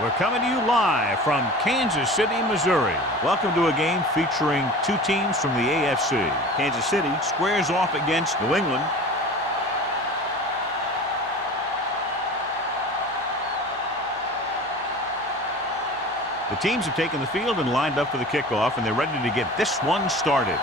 We're coming to you live from Kansas City, Missouri. Welcome to a game featuring two teams from the AFC. Kansas City squares off against New England. The teams have taken the field and lined up for the kickoff, and they're ready to get this one started.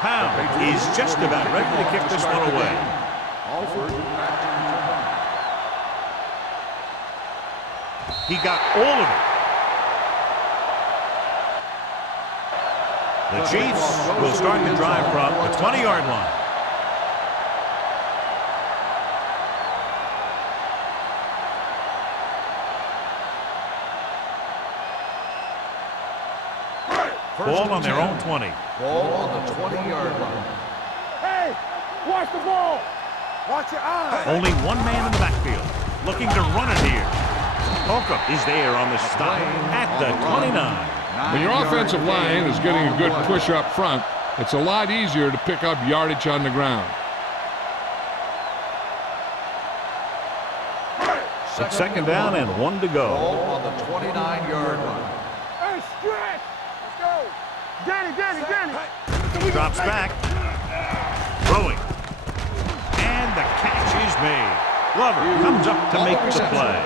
Pound is just about ready to kick this one away. He got all of it. The Chiefs will start the drive from the 20-yard line. Ball on their own 20. Ball on the 20-yard line. Hey, watch the ball. Watch your eyes. Only one man in the backfield, looking to run it here. Holcomb is there on the stop at the 29. When your offensive line is getting a good push up front, it's a lot easier to pick up yardage on the ground. It's second down and 1 to go. Ball on the 29-yard line. Hey, stretch. Let's go. Danny. Drops back. Throwing. And the catch is made. Glover comes up to make the play.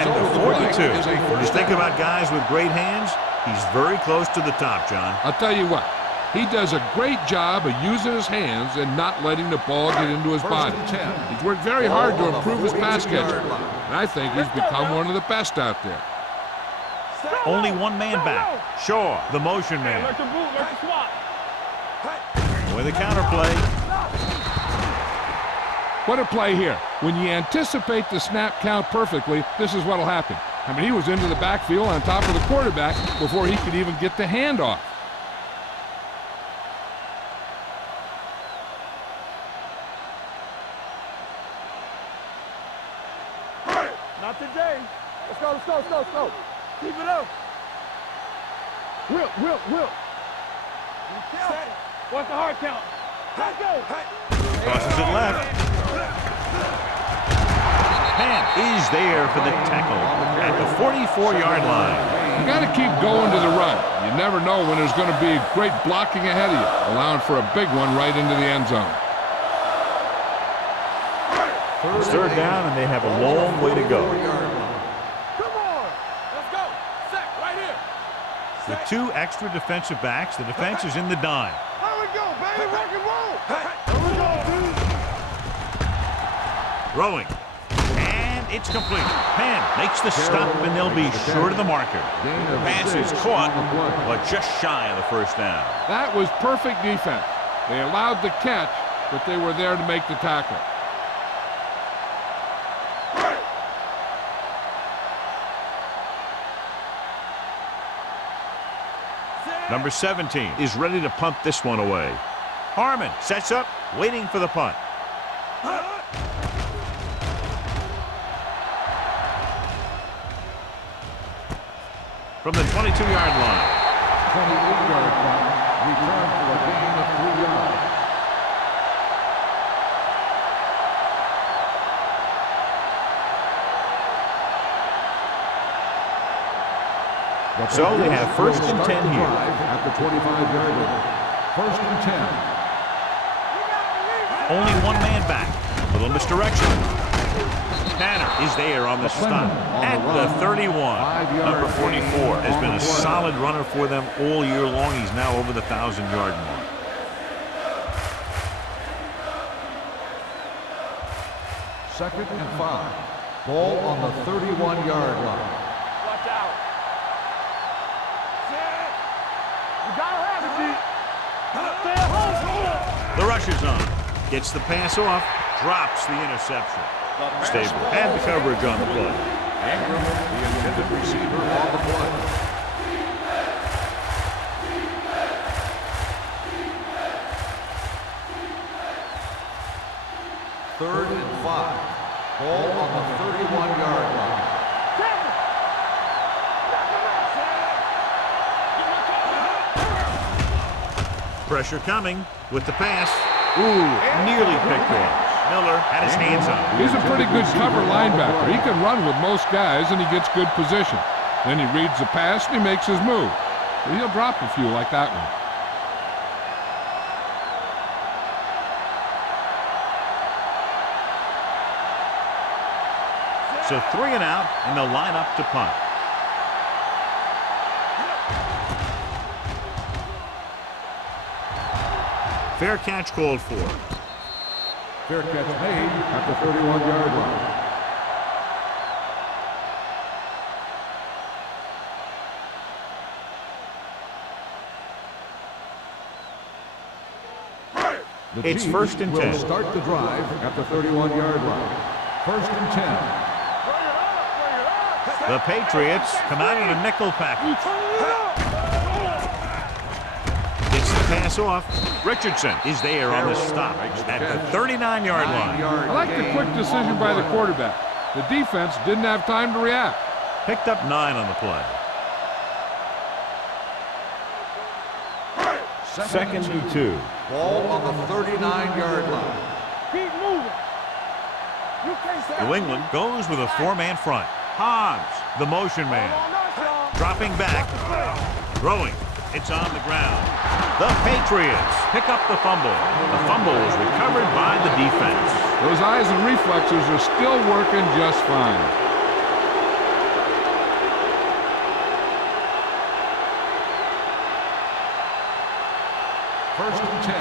And the 42. When you think about guys with great hands, he's very close to the top, John. I'll tell you what, he does a great job of using his hands and not letting the ball get into his body. He's worked very hard to improve his pass catching, and I think he's become one of the best out there. Only one man back. Shaw, the motion man. With a counterplay. What a play here. When you anticipate the snap count perfectly, this is what will happen. I mean, he was into the backfield on top of the quarterback before he could even get the handoff. Not today. Let's go. Keep it up. Will. What's the hard count? Let's go. Crosses it left. Pan is there for the tackle at the 44-yard line. You got to keep going to the run. You never know when there's going to be great blocking ahead of you, allowing for a big one right into the end zone. It's third down, and they have a long way to go. Come on. Let's go. Set right here. The two extra defensive backs. The defense is in the dime. There we go, baby. Rock and roll. There we go, dude. Throwing. And it's complete. Penn makes the stop, and they'll be sure to the marker. The pass is caught, but just shy of the first down. That was perfect defense. They allowed the catch, but they were there to make the tackle. Number 17 is ready to punt this one away. Harmon sets up, waiting for the punt. From the 22-yard line. 28-yard punt. Return for a gain of 3 yards. So they have first and 10 here. At the 25-yard line. First and 10. Only one man back. A little misdirection. Tanner is there on the stop at the 31. Number 44 has been a solid runner for them all year long. He's now over the 1,000-yard mark. Second and 5. Ball on the 31-yard line. Watch out. Set. You gotta have it, D. Stay at home. The rush is on. Gets the pass off. Drops the interception. Stable had the coverage on the play. Ingram, the intended receiver on the play. Third and 5. Ball on the 31-yard line. Pressure coming with the pass. Ooh, nearly picked off. Miller had his hands on it. He's a pretty good cover linebacker. He can run with most guys, and he gets good position. Then he reads the pass, and he makes his move. But he'll drop a few like that one. So 3 and out, and they'll line up to punt. Fair catch called for. Fair catch made at the 31-yard line. The It's Chiefs 1st and 10. will start the drive at the 31-yard line. 1st and 10. The Patriots come out in a nickel package. Gets the pass off. Richardson is there on the stop at the 39-yard line. I like the quick decision by the quarterback. The defense didn't have time to react. Picked up 9 on the play. 2nd and 2. Ball on the 39-yard line. Keep moving. You can't say New England goes with a 4-man front. Hobbs, the motion man. Dropping back. Throwing. It's on the ground. The Patriots pick up the fumble. The fumble is recovered by the defense. Those eyes and reflexes are still working just fine. First and 10.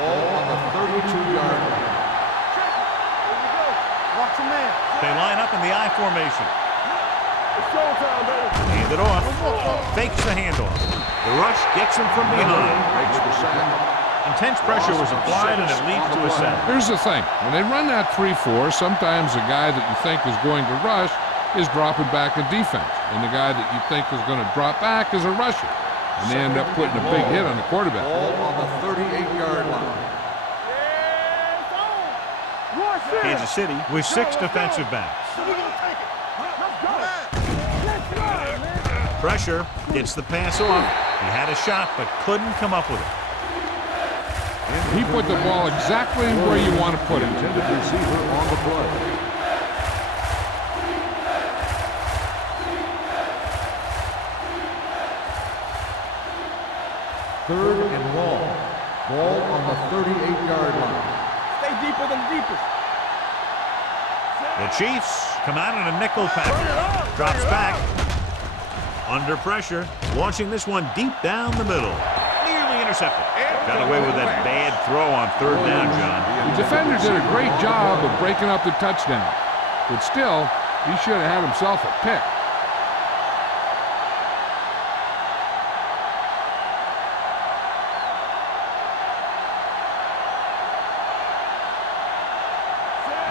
Ball on the 32-yard line. Watch your man. They line up in the I formation. It's showtime, baby. Hand it off. Fakes the handoff. The rush gets him from behind. Makes the sack. Intense pressure was applied and it leads to a sack. Here's the thing. When they run that 3-4, sometimes the guy that you think is going to rush is dropping back in defense. And the guy that you think is going to drop back is a rusher. And they end up putting a big hit on the quarterback. Ball on the 38-yard line. Kansas City with 6 defensive backs. Pressure gets the pass off. He had a shot but couldn't come up with it. He put the ball exactly where you want to put it. Intended receiver on the play. Third and long. Ball on the 38-yard line. Stay deeper than the deepest. The Chiefs come out in a nickel package. Drops back. Under pressure. Launching this one deep down the middle. Nearly intercepted. Got away with that bad throw on 3rd down, John. The defender did a great job of breaking up the touchdown. But still, he should have had himself a pick.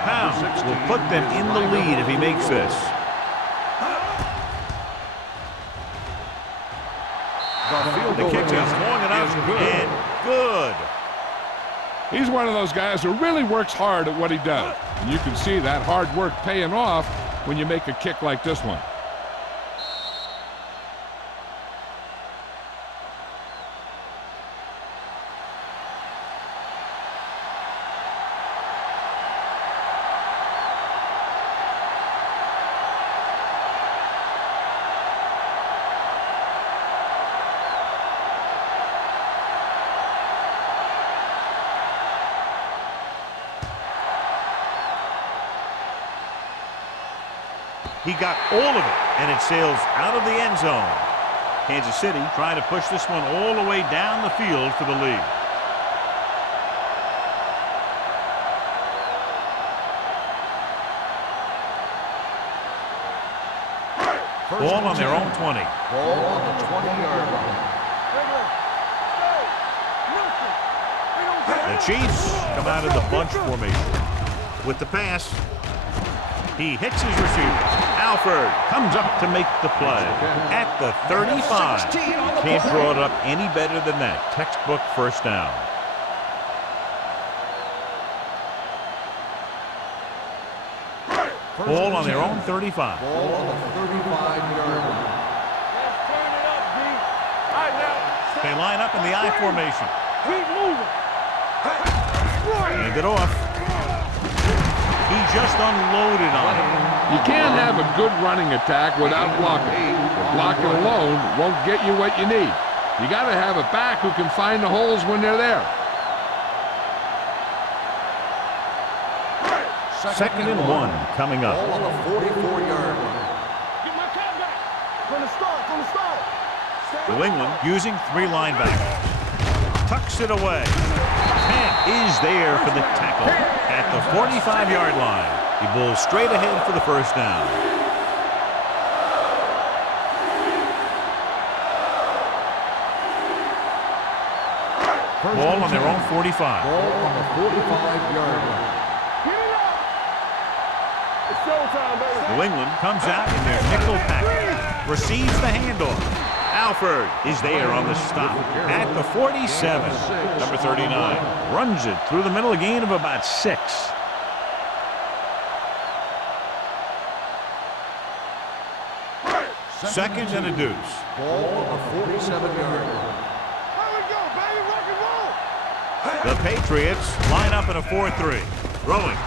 Pound will put them in the lead if he makes this. The kick is long enough and good. He's one of those guys who really works hard at what he does. And you can see that hard work paying off when you make a kick like this one. He got all of it, and it sails out of the end zone. Kansas City trying to push this one all the way down the field for the lead. Ball on their own 20. Ball on the 20-yard line. The Chiefs come out of the bunch formation. With the pass, he hits his receiver. Alford comes up to make the play at the 35. Can't draw it up any better than that. Textbook first down. Ball on their own 35. Ball on the 35-yard line. They line up in the I formation. Keep moving. Hand it off. He just unloaded on him. You can't have a good running attack without blocking. But blocking alone won't get you what you need. You got to have a back who can find the holes when they're there. Second and 1 coming up. Ball on the 44-yard line. Get my cat back. From the start. New England using 3 linebackers. Tucks it away. And is there for the tackle at the 45-yard line. He bowls straight ahead for the first down. Ball on their own 45. Ball on the 45-yard line. Get it up. It's showtime, baby. New England comes out in their nickel package. Receives the handoff. Alford is there on the stop at the 47. Number 39 runs it through the middle, a gain of about 6. Second and a deuce. Ball on the 47-yard line. Here we go, baby. Rock and roll. The Patriots line up in a 4-3. Throwing.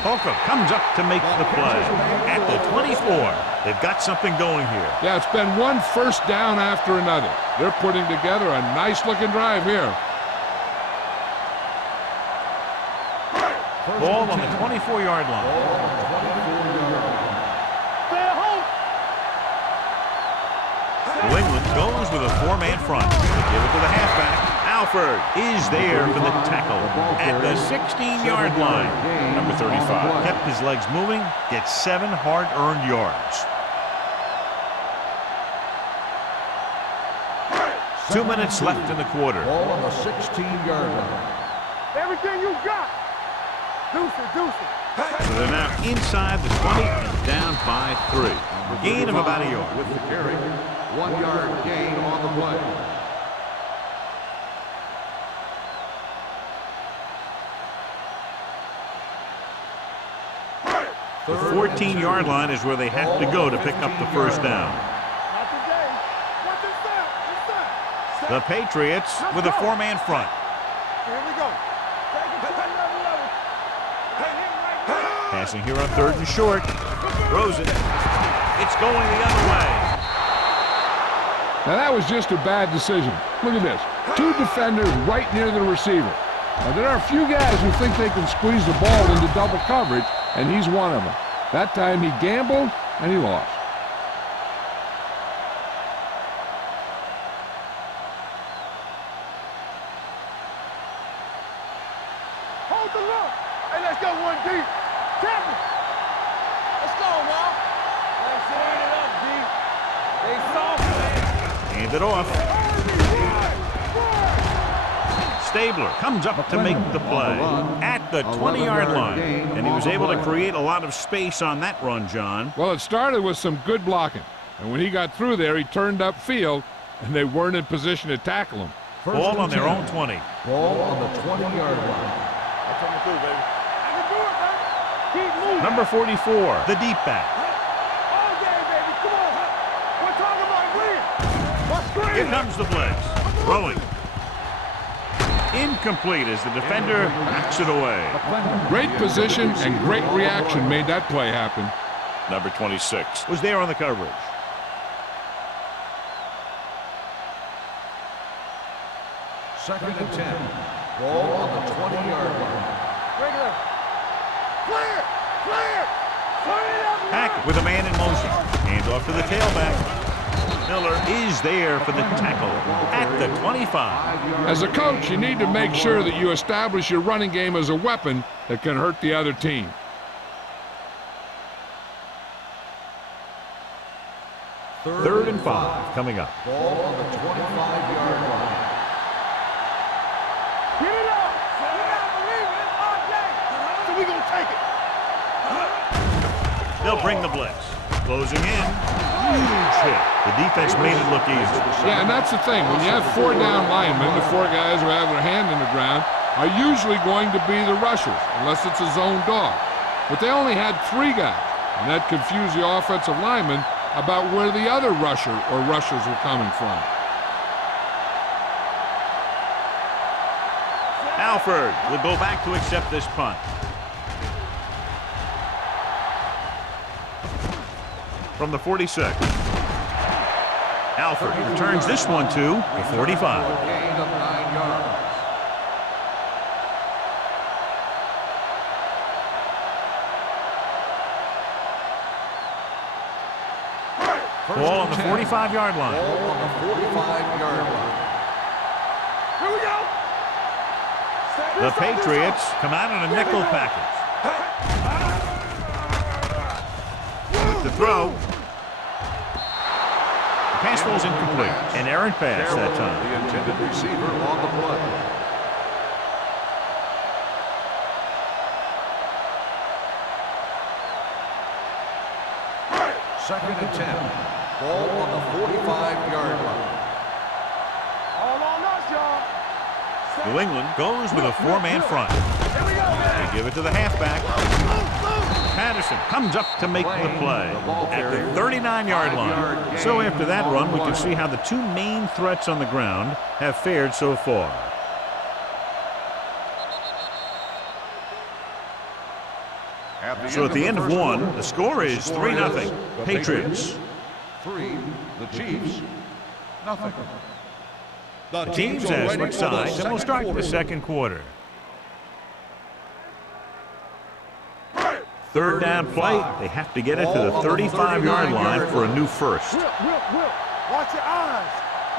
Holcomb comes up to make the play at the 24. They've got something going here. Yeah, it's been one first down after another. They're putting together a nice-looking drive here. Ball on the 24-yard line. Stay at home. New England goes with a 4-man front. They give it to the halfback. Alford is there for the tackle at the 16-yard line. Number 35 kept his legs moving, gets 7 hard-earned yards. 2 minutes left in the quarter. Ball on the 16-yard line. Everything you got. Deuce it. So they're now inside the 20 and down by 3. Gain of about a yard. With the carry, 1-yard gain on the play. The 14-yard line is where they have to go to pick up the first down. Not today. What this time? The Patriots with a 4-man front. Here we go. Take it to another level. Passing here on 3rd and short. Throws it. It's going the other way. Now that was just a bad decision. Look at this. 2 defenders right near the receiver. Now there are a few guys who think they can squeeze the ball into double coverage, and he's one of them. That time he gambled, and he lost. Hold the look. Hey, let's go one deep. Tap it. Let's go, man. Let's line it up, D. They soft, man. Hand it off. Stabler comes up to make the play at the 20-yard line. And he was able to create a lot of space on that run, John. Well, it started with some good blocking. And when he got through there, he turned upfield, and they weren't in position to tackle him. Ball on their own 20. Ball on the 20-yard line. That's coming through, baby. I can do it, baby. Keep moving. Number 44, the deep back. All day, baby. Come on. We're talking about win. Let's screen. Here comes the blitz. Throwing. Incomplete as the defender knocks it away. Great position and great reaction made that play happen. Number 26 was there on the coverage. Second and 10. Ball on the 20-yard line. Break it up. Clear. Clear. Clear it up. Hack with a man in motion. Hands off to the tailback. Miller is there for the tackle at the 25. As a coach, you need to make sure that you establish your running game as a weapon that can hurt the other team. Third and 5 coming up. Ball on the 25-yard line. Get it up. Get it out. Believe it. It's all day. So we're going to take it. They'll bring the blitz. Closing in. Huge hit. The defense made it look easy. Yeah, and that's the thing. When you have 4 down linemen, the 4 guys who have their hand in the ground are usually going to be the rushers, unless it's a zone dog. But they only had 3 guys, and that confused the offensive linemen about where the other rusher or rushers were coming from. Alford will go back to accept this punt. From the 46. Alford returns this one to the 45. Gain of 9 yards. Ball on the 45-yard line. Ball on the 45-yard line. Here we go. The Patriots come out in a nickel package. With the throw. The pass falls incomplete. An errant pass that time. The intended receiver on the play. Second and 10. Ball on the 45-yard line. All on us, y'all. New England goes with a 4-man front. Here we go, man. They give it to the halfback. Patterson comes up to make the play at the 39-yard line. So after that run, we can see how the two main threats on the ground have fared so far. So at the end of one, the score is 3-0. Patriots. 3, the Chiefs, nothing. The teams have switched sides, and we'll start the second quarter. Third down play. They have to get it to the 35-yard line for a new first. Whip. Watch your eyes.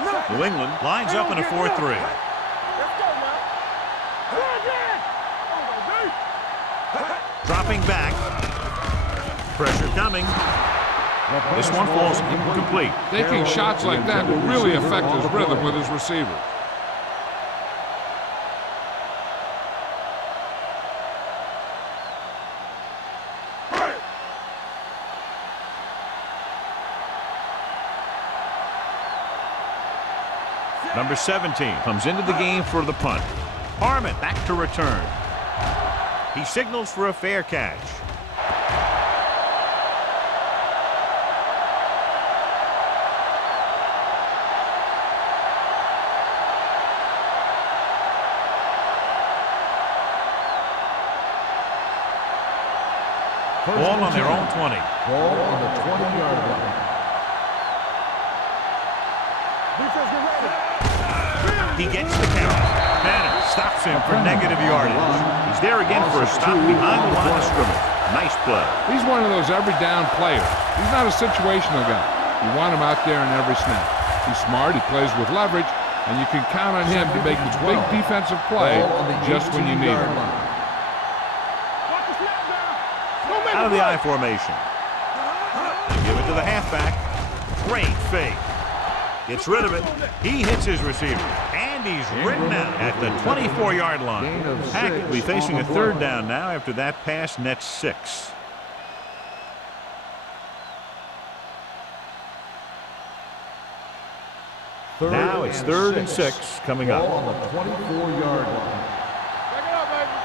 Nothing. New England lines up in a 4-3. Let's go, man. Good again. Dropping back. Pressure coming. This one falls incomplete. Taking shots like that will really affect his rhythm with his receiver. Number 17 comes into the game for the punt. Harmon back to return. He signals for a fair catch. Ball on their own 20. Ball on the 20-yard line. Defense, get ready. He gets the count. Banner stops him for negative yardage. He's there again for a stop behind the line of scrimmage. Nice play. He's one of those every down players. He's not a situational guy. You want him out there in every snap. He's smart, he plays with leverage, and you can count on him to make the big defensive play just when you need him. Watch the snap down. Don't make Out of it the run. I formation. They give it to the halfback. Great fake. Gets rid of it. He hits his receiver. And he's ridden out at the 24-yard line. Hackett will be facing a third down now after that pass nets 6. Now it's third and 6 coming Ball up. on the 24-yard line. Back it up, baby.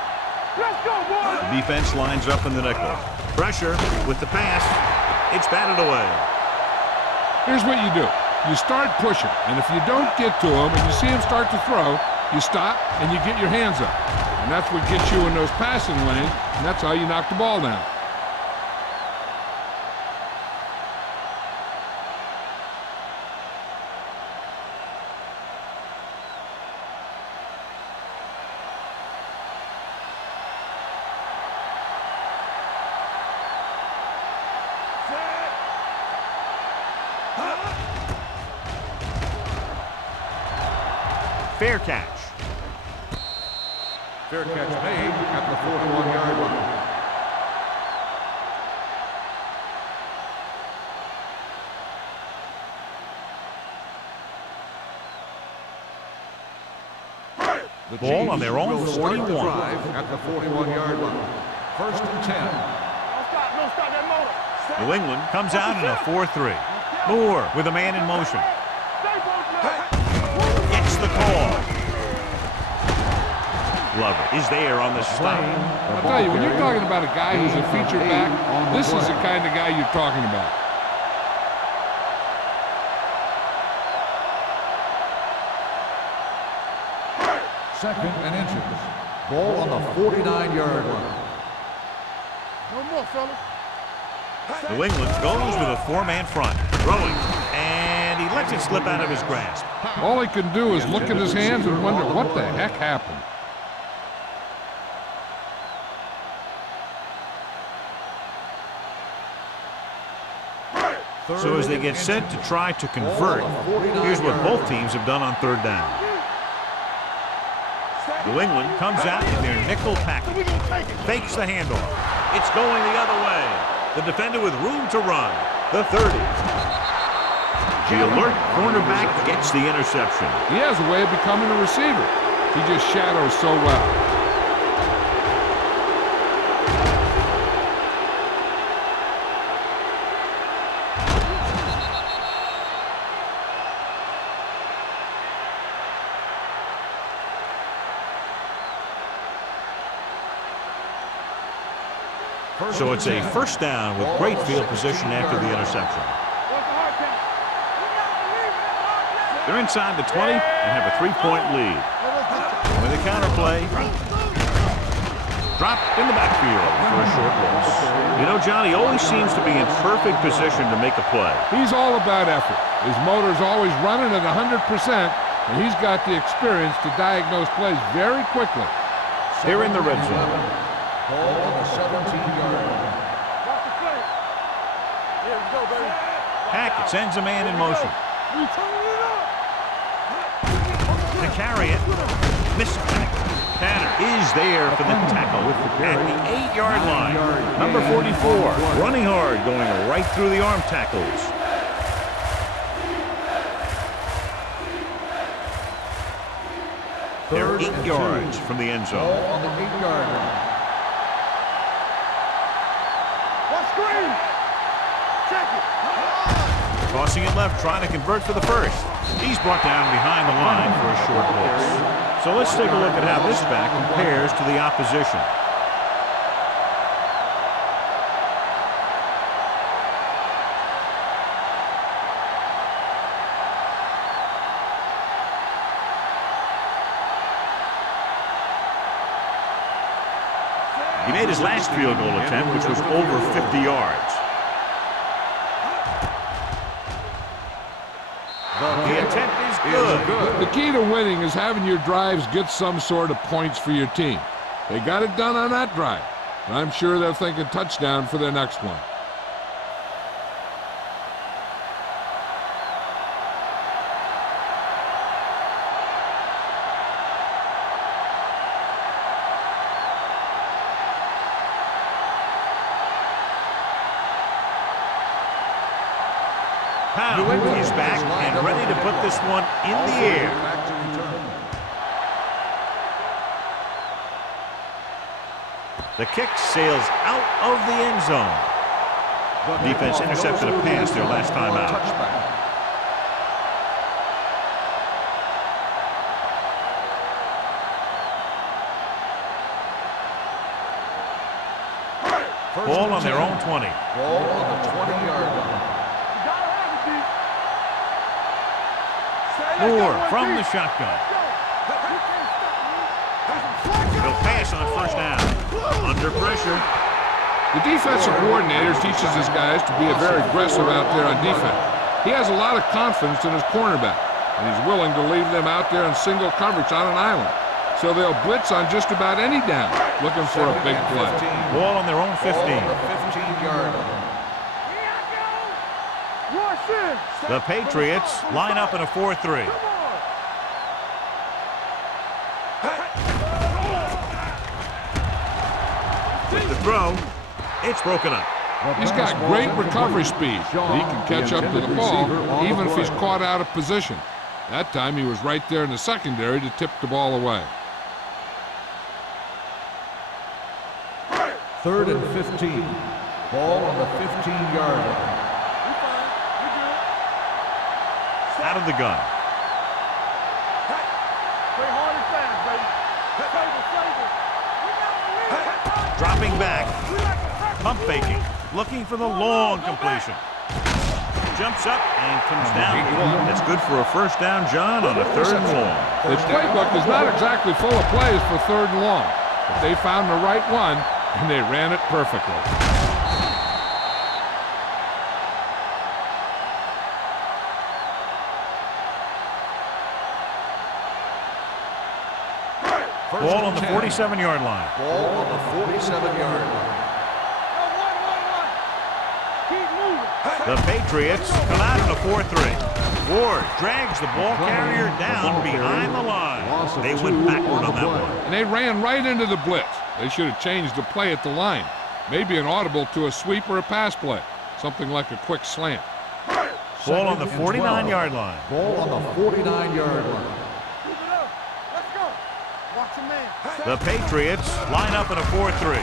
Let's go, boys. The defense lines up in the nickel. Pressure with the pass. It's batted away. Here's what you do. You start pushing, and if you don't get to him and you see him start to throw, you stop and you get your hands up. And that's what gets you in those passing lanes, and that's how you knock the ball down. Fair catch. Fair catch made at the 41-yard line. The Ball on Chiefs their own will start the 41. drive at the 41-yard line. First and 10. Don't stop that motor. New England comes out in a 4-3. Moore with a man in motion. Stay both Gets the call. Glover is there on the stop. I'll tell you, when you're talking about a guy who's a feature back, this is the kind of guy you're talking about. 2nd and inches. Ball on the 49-yard line. No more, fellas. New England goes with a 4-man front. Throwing. And he lets it slip out of his grasp. All he can do is look at his hands and wonder what the heck happened. So as they get set to try to convert, here's what both teams have done on 3rd down. New England comes out in their nickel package. Fakes the handoff. It's going the other way. The defender with room to run. The 30. The alert cornerback gets the interception. He has a way of becoming a receiver. He just shadows so well. So it's a 1st down with great field position after the interception. They're inside the 20 and have a 3-point lead. With a counterplay, dropped in the backfield for a short loss. You know, Johnny always seems to be in perfect position to make a play. He's all about effort. His motor's always running at 100%, and he's got the experience to diagnose plays very quickly. They're in the red zone. Ball on the 17-yard line. Watch the play. Here we go, baby. Hackett sends a man in motion. We turning it up. To carry it, missed tackle. Tanner is there for the tackle at the 8-yard line. Number 44, running hard, going right through the arm tackles. They're 8 yards from the end zone. Ball on the 8-yard line. Tossing it left, trying to convert for the 1st. He's brought down behind the line for a short loss. So let's take a look at how this back compares to the opposition. He made his last field goal attempt, which was over 50 yards. The attempt is good. The key to winning is having your drives get some sort of points for your team. They got it done on that drive. And I'm sure they're thinking touchdown for their next one. Pound is back and ready to put this one in the air. The kick sails out of the end zone. Defense intercepted a pass their last time out. Ball on their own 20. Ball on the 20-yard line. Moore from the shotgun. He'll pass on 1st down. Under pressure. The defensive coordinator teaches his guys to be very aggressive out there on defense. He has a lot of confidence in his cornerback, and he's willing to leave them out there in single coverage on an island. So they'll blitz on just about any down, looking for a big play. Ball on their own 15. 15-yard line. The Patriots line up in a 4-3. With the throw, it's broken up. He's got great recovery speed. He can catch up to the ball even if he's caught out of position. That time he was right there in the secondary to tip the ball away. 3rd and 15. Ball on the 15-yard line. Out of the gun. Play hard and fast, baby. Dropping back. Pump faking. Looking for the long completion. jumps up and comes down. That's good for a first down, John, on a 3rd and long. The playbook is not exactly full of plays for 3rd and long, but they found the right one, and they ran it perfectly. Ball on the 47-yard line. Ball on the 47-yard line. The Patriots come out in a 4-3. Ward drags the ball carrier down behind the line. They went backward on that one. And they ran right into the blitz. They should have changed the play at the line. Maybe an audible to a sweep or a pass play. Something like a quick slant. Ball on the 49-yard line. Ball on the 49-yard line. The Patriots line up in a 4-3.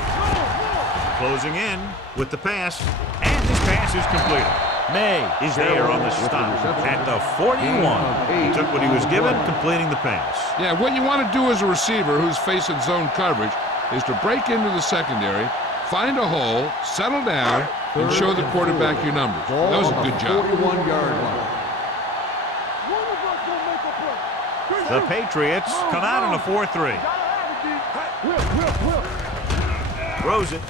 Closing in with the pass, and this pass is completed. May is there on the stop at the 41. He took what he was given, completing the pass. Yeah, what you want to do as a receiver who's facing zone coverage is to break into the secondary, find a hole, settle down, and show the quarterback your numbers. That was a good job. 41-yard line. The Patriots come out in a 4-3. Throws it.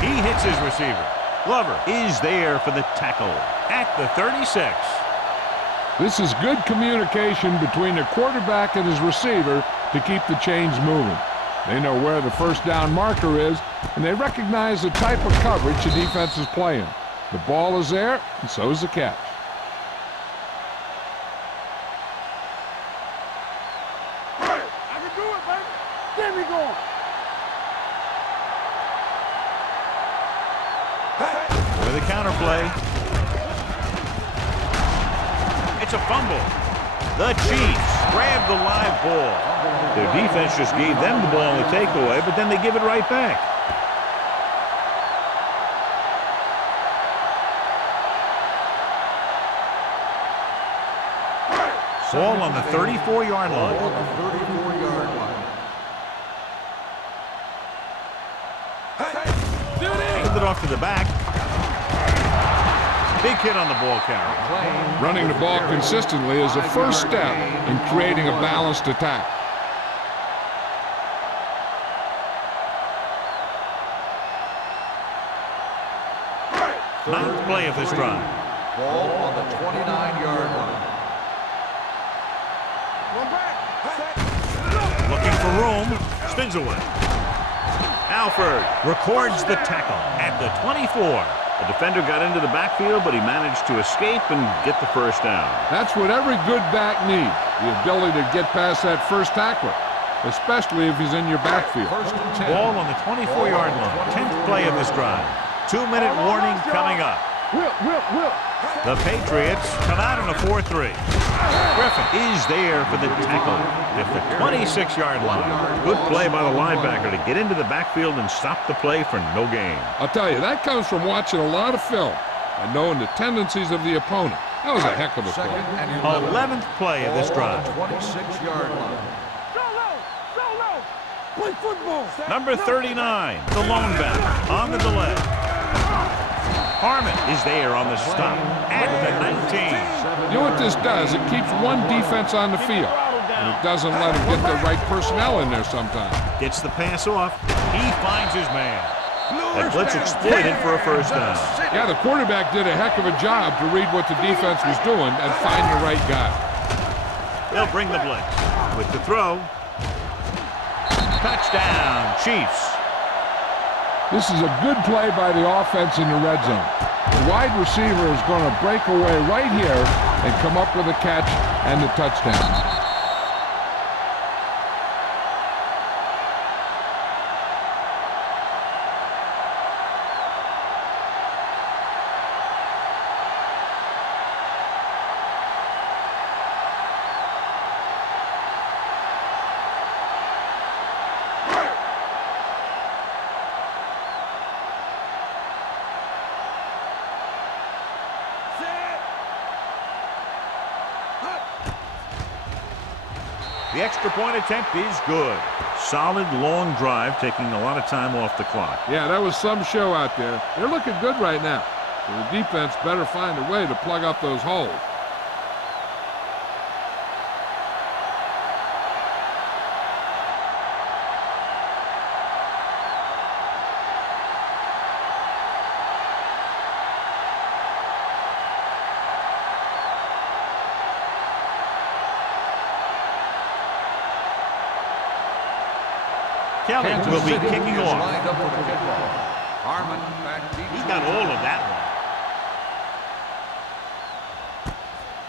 He hits his receiver. Glover is there for the tackle at the 36. This is good communication between the quarterback and his receiver to keep the chains moving. They know where the first down marker is, and they recognize the type of coverage the defense is playing. The ball is there, and so is the catch. I can do it, baby. Get me going. With a counter play. It's a fumble. The Chiefs grab the live ball. Their defense just gave them the ball in the takeaway, but then they give it right back. Ball on the 34-yard line. Ball on the 34-yard line. Hand it off to the back. Big hit on the ball carrier. Running the ball consistently is the first step in creating a balanced attack. Ninth play of this drive. Ball on the 29-yard line. Looking for room. Spins away. Alford records the tackle at the 24. The defender got into the backfield, but he managed to escape and get the first down. That's what every good back needs, the ability to get past that first tackler, especially if he's in your backfield. First and 10. Ball on the 24-yard line. 10th play of this drive. 2-minute warning coming up. The Patriots come out in a 4-3. Griffin is there for the tackle at the 26-yard line. Good play by the linebacker to get into the backfield and stop the play for no gain. I'll tell you, that comes from watching a lot of film and knowing the tendencies of the opponent. That was a heck of a play. 11th play of this drive. 26-yard line. Play football. Number 39, the lone back on the delay. Harmon is there on the stop at the 19. You know what this does? It keeps one defense on the field, and it doesn't let them get the right personnel in there sometimes. Gets the pass off. He finds his man. That blitz exploited for a first down. Yeah, the quarterback did a heck of a job to read what the defense was doing and find the right guy. They'll bring the blitz. With the throw. Touchdown, Chiefs. This is a good play by the offense in the red zone. The wide receiver is going to break away right here and come up with a catch and the touchdown. The extra point attempt is good. Solid, long drive, taking a lot of time off the clock. Yeah, that was some show out there. They're looking good right now. So the defense better find a way to plug up those holes. Kelly will be kicking off. Lined up for the kickoff. Harmon back deep. He got all of that one.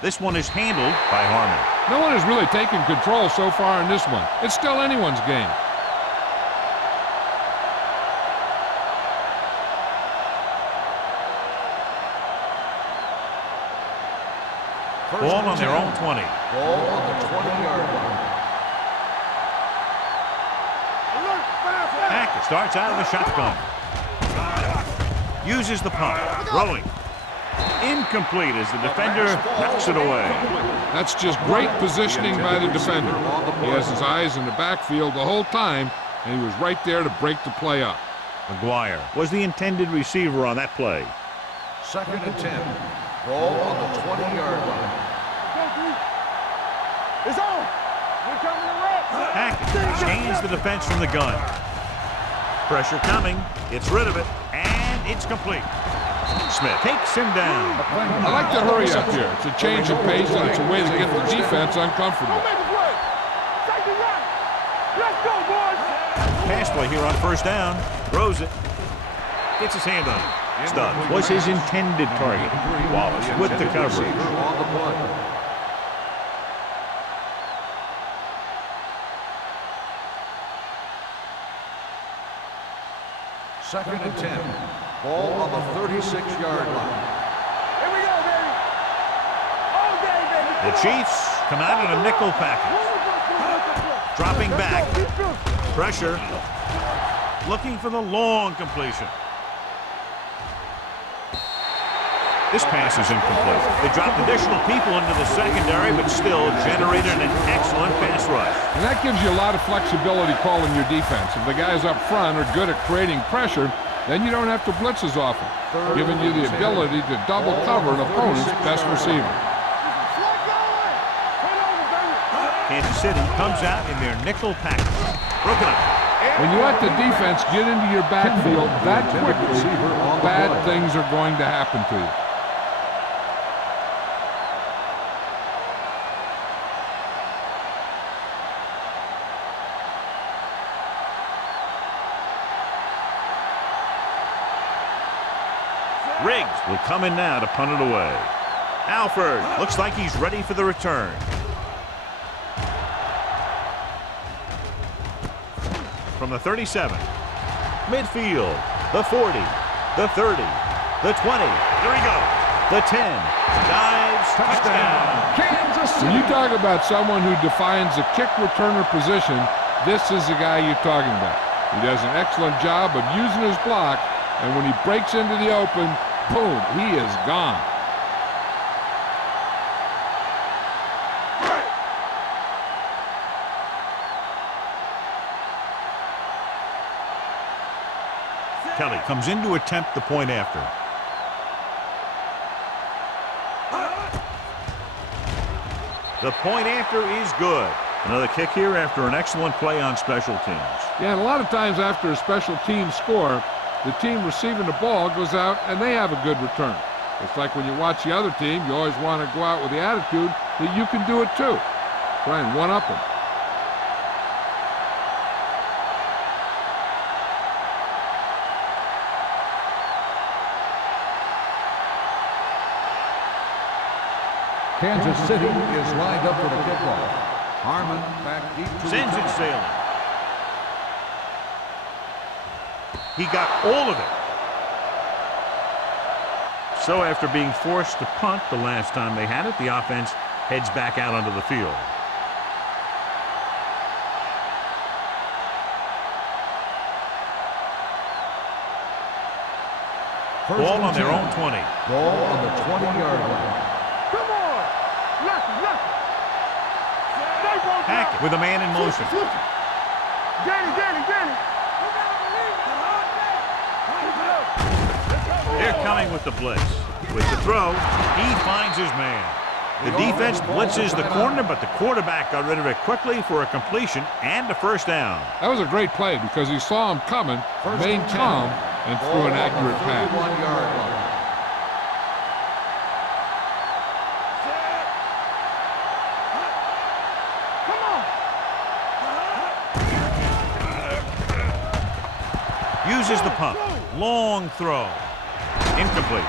This one is handled by Harmon. No one has really taken control so far in this one. It's still anyone's game. Ball on their own 20. Ball on the 20-yard line. Hackett starts out of the shotgun. Uses the pump. Throwing. Incomplete as the defender knocks it away. That's just great positioning by the defender. He has his eyes in the backfield the whole time, and he was right there to break the play up. McGuire was the intended receiver on that play. 2nd and 10. Ball on the 20-yard line. It's on. We're coming to red. Hackett chains the defense from the gun. Pressure coming. Gets rid of it. And it's complete. Smith takes him down. I like to hurry up here. It's a change of pace, and it's a way to get the defense uncomfortable. Don't make it work. Take it right. Let's go, boys. Pass play here on first down. Throws it. Gets his hand on it. Stubbs was his intended target. Wallace with the coverage. On the play. Second and 10. Ball on the 36-yard line. Here we go, baby. All day, baby. The Chiefs come out in a nickel package. Dropping back. Pressure. Looking for the long completion. This pass is incomplete. They dropped additional people into the secondary, but still generated an excellent pass rush. And that gives you a lot of flexibility calling your defense. If the guys up front are good at creating pressure, then you don't have to blitz as often, giving you the ability to double cover an opponent's best receiver. Kansas City comes out in their nickel package. Broken up. When you let the defense get into your backfield that quickly, bad things are going to happen to you. Riggs will come in now to punt it away. Alford looks like he's ready for the return. From the 37. Midfield. The 40. The 30. The 20. There we go. The 10. Dives. Touchdown. Kansas City. When you talk about someone who defines a kick returner position, this is the guy you're talking about. He does an excellent job of using his block, and when he breaks into the open, boom, he is gone. Kelly comes in to attempt the point after. The point after is good. Another kick here after an excellent play on special teams. Yeah, and a lot of times after a special team score, the team receiving the ball goes out and they have a good return. It's like when you watch the other team, you always want to go out with the attitude that you can do it too. Try and one-up them. Kansas City is lined up for the kickoff. Harmon back deep to Sends it sailing. He got all of it. So after being forced to punt the last time they had it, the offense heads back out onto the field. Ball on their own 20. Ball on the 20-yard line. Come on. Lock it, lock it. Stay broke Hackett with a man in motion. Get it, get it, get it. They're coming with the blitz. With the throw, he finds his man. The defense blitzes the corner, but the quarterback got rid of it quickly for a completion and a first down. That was a great play because he saw him coming, remained calm, and threw an accurate pass. 31-yard line. Uses the pump. Long throw. Incomplete.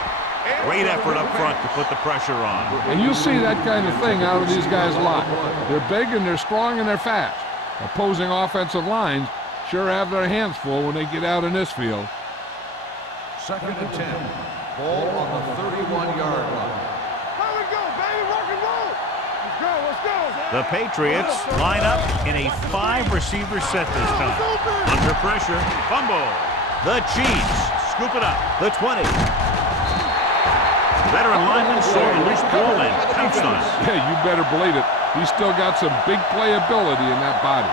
Great effort up front to put the pressure on. And you'll see that kind of thing out of these guys a lot. They're big and they're strong and they're fast. Opposing offensive lines sure have their hands full when they get out in this field. 2nd and 10. Ball on the 31-yard line. How we go, baby? Rock and roll. Let's go. The Patriots line up in a 5-receiver set this time. Under pressure, fumble. The Chiefs scoop it up. The 20. Veteran lineman saw the loose ball and pounced on it. Yeah, you better believe it. He's still got some big playability in that body.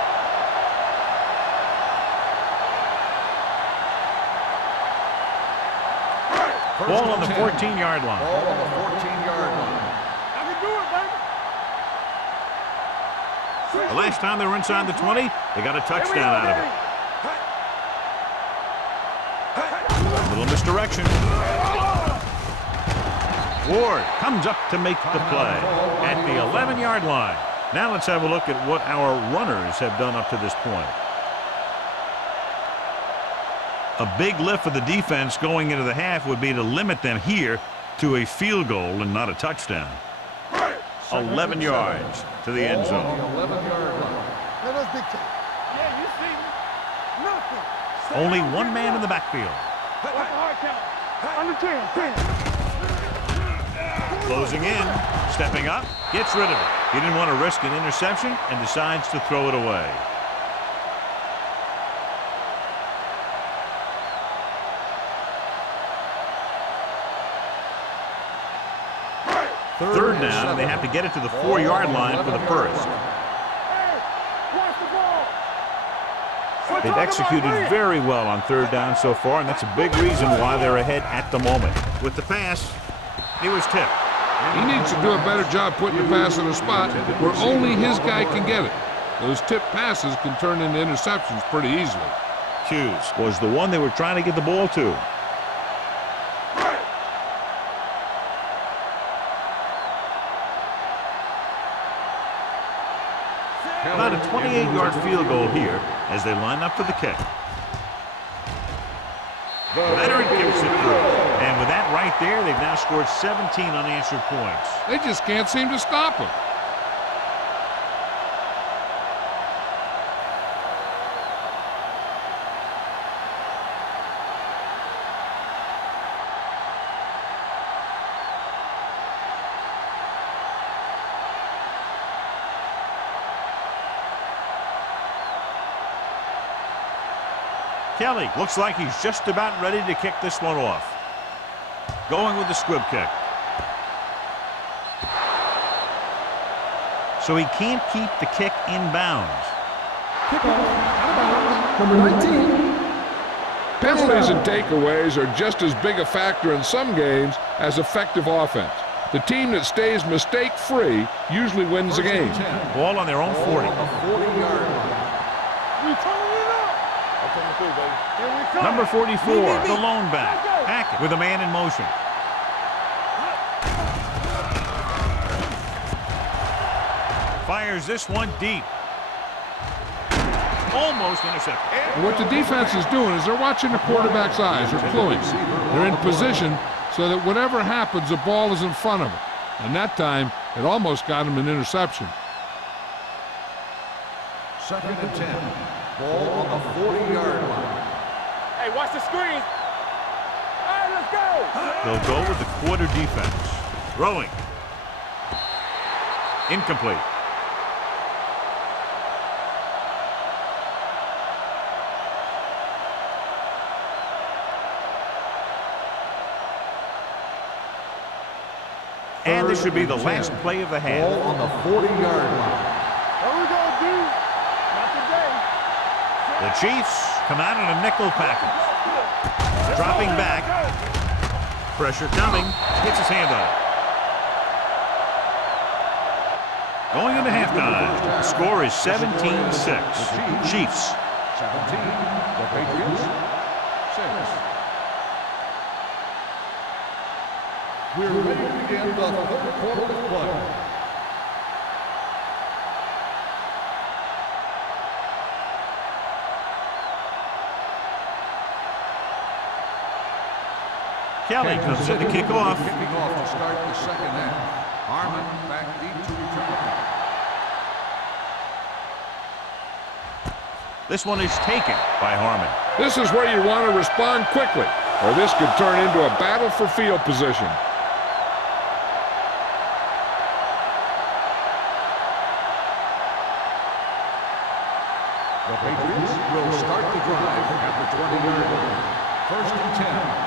Ball on the 14-yard line. Ball on the 14-yard line. I can do it, baby. The last time they were inside the 20, they got a touchdown out of it. A little misdirection. Ward comes up to make the play at the 11-yard line. Now let's have a look at what our runners have done up to this point. A big lift for the defense going into the half would be to limit them here to a field goal and not a touchdown. 11 yards to the end zone. 11-yard line. Let us dictate. Yeah, you see me. Nothing. Only one man in the backfield. What's the hard count? Under 10. Closing in, stepping up, gets rid of it. He didn't want to risk an interception and decides to throw it away. Third down, and they have to get it to the 4-yard line for the first. They've executed very well on third down so far, and that's a big reason why they're ahead at the moment. With the pass, he was tipped. He needs to do a better job putting the pass in a spot where only his guy can get it. Those tip passes can turn into interceptions pretty easily. Hughes was the one they were trying to get the ball to. About a 28-yard field goal here as they line up for the kick. Veteran kicks it through. And with that right there, they've now scored 17 unanswered points. They just can't seem to stop him. Kelly looks like he's just about ready to kick this one off. Going with the squib kick. So he can't keep the kick in bounds. Number 19. Penalties and takeaways are just as big a factor in some games as effective offense. The team that stays mistake-free usually wins the game. Ball on their own 40. On the 40-yard line. We turning it up. Here we come. Number 44, the lone back. Hackett with a man in motion. Fires this one deep. Almost intercepted. And what the defense is doing is they're watching the quarterback's eyes. They're cluing. They're in position so that whatever happens, the ball is in front of them. And that time, it almost got him an interception. 2nd and 10. Ball on the 40-yard line. Hey, watch the screen. All right, let's go. They'll go with the quarter defense. Throwing. Incomplete. And this should be the last play of the half. Ball on the 40-yard line. Here we go, D. Not today. The Chiefs come out in a nickel package. Dropping back. Pressure coming. Gets his hand on it. Going into halftime. The score is 17-6. Chiefs. 17. The Patriots. 6. We're ready to begin the third quarter of play. Kelly comes in to kick off. Kicking off to start the second half. Harmon back deep to return. This one is taken by Harmon. This is where you want to respond quickly, or this could turn into a battle for field position. The Patriots will start the drive at the 20-yard line. First and 10.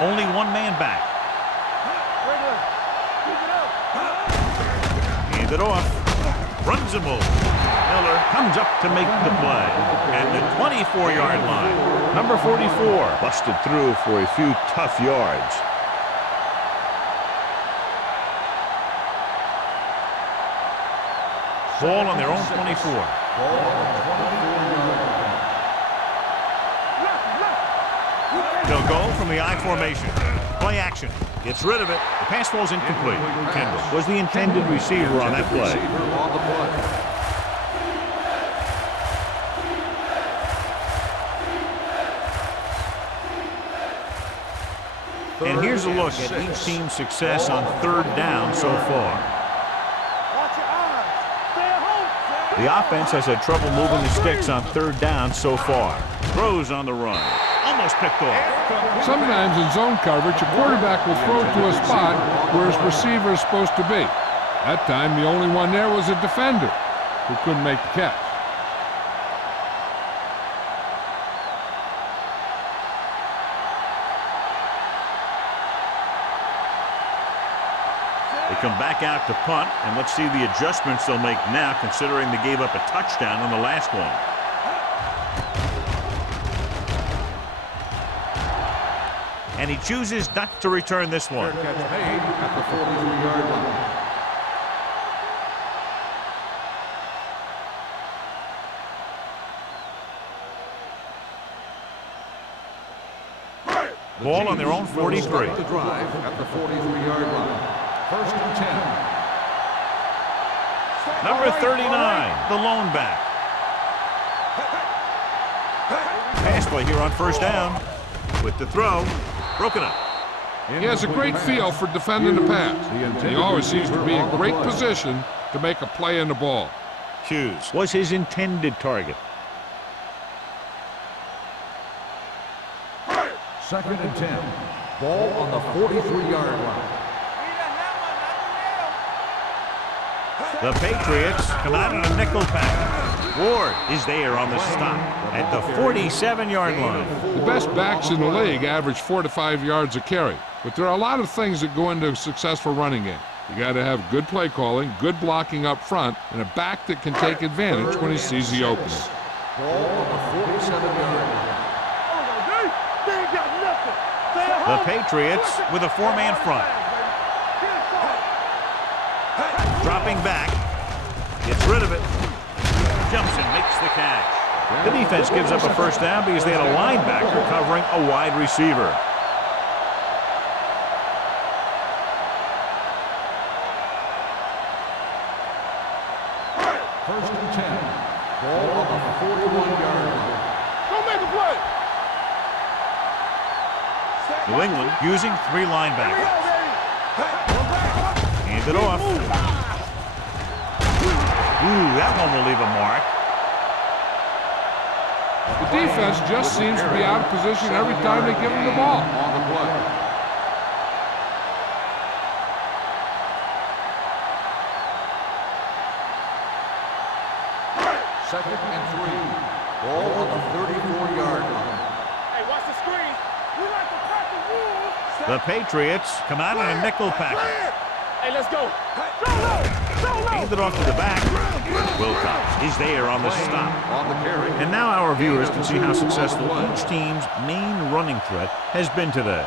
Only one man back. Hand it off. Runs him over. Miller comes up to make the play. At the 24-yard line. Number 44 busted through for a few tough yards. Ball on their own 24. Ball on the 24-yard line. They'll go from the I formation. Play action. Gets rid of it. The pass falls incomplete. Kendall was the intended receiver on that play. And here's a look at each team's success on third down so far. The offense has had trouble moving the sticks on third down so far. Throws on the run. Almost picked off. Sometimes in zone coverage, a quarterback will throw to a spot where his receiver is supposed to be. That time, the only one there was a defender who couldn't make the catch. They come back out to punt, and let's see the adjustments they'll make now, considering they gave up a touchdown on the last one. And he chooses not to return this one. Catch made at the 43-yard line. Ball on their own 43. The drive at the 43-yard line. First and 10. Number 39, the lone back. Pass play here on first down. With the throw, broken up. He has a great feel for defending the pass. He always seems to be in great position to make a play in the ball. Hughes was his intended target. Second and 10. Ball on the 43-yard line. The Patriots come out in a nickel pack. Ward is there on the stop at the 47-yard line. The best backs in the league average 4 to 5 yards a carry, but there are a lot of things that go into a successful running game. You got to have good play calling, good blocking up front, and a back that can take advantage when he sees the opening. Ball on the 47-yard line. The Patriots with a four-man front. Dropping back, gets rid of it, jumps and makes the catch. The defense gives up a first down because they had a linebacker covering a wide receiver. First and 10. Ball on the 41-yard line. Don't make a play. New England using three linebackers. Hand it off. Ooh, that one will leave a mark. The defense just seems to be out of position every time they give him the ball. On the play. Second and 3. Ball on the 34-yard line. Hey, watch the screen. We like to crack the rules. The Patriots come out in a nickel package. Hey, let's go. Go low. Go low. Hand it off to the back. Wilcox is there on the stop. On the carry And now our viewers can see how successful each team's main running threat has been today.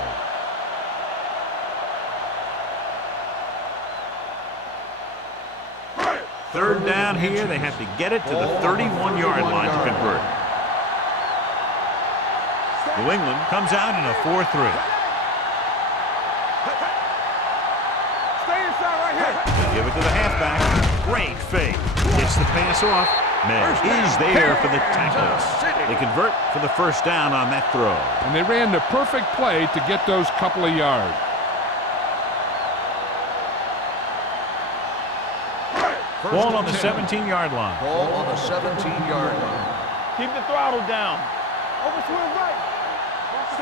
Third down here, they have to get it to the 31-yard line to convert. New England comes out in a 4-3. Stay inside right here. Give it to the halfback. Great fake. Gets the pass off. Man is there for the tackle. They convert for the first down on that throw. And they ran the perfect play to get those couple of yards. Ball on the 17-yard line. Ball on the 17-yard line. Keep the throttle down. Over to the right.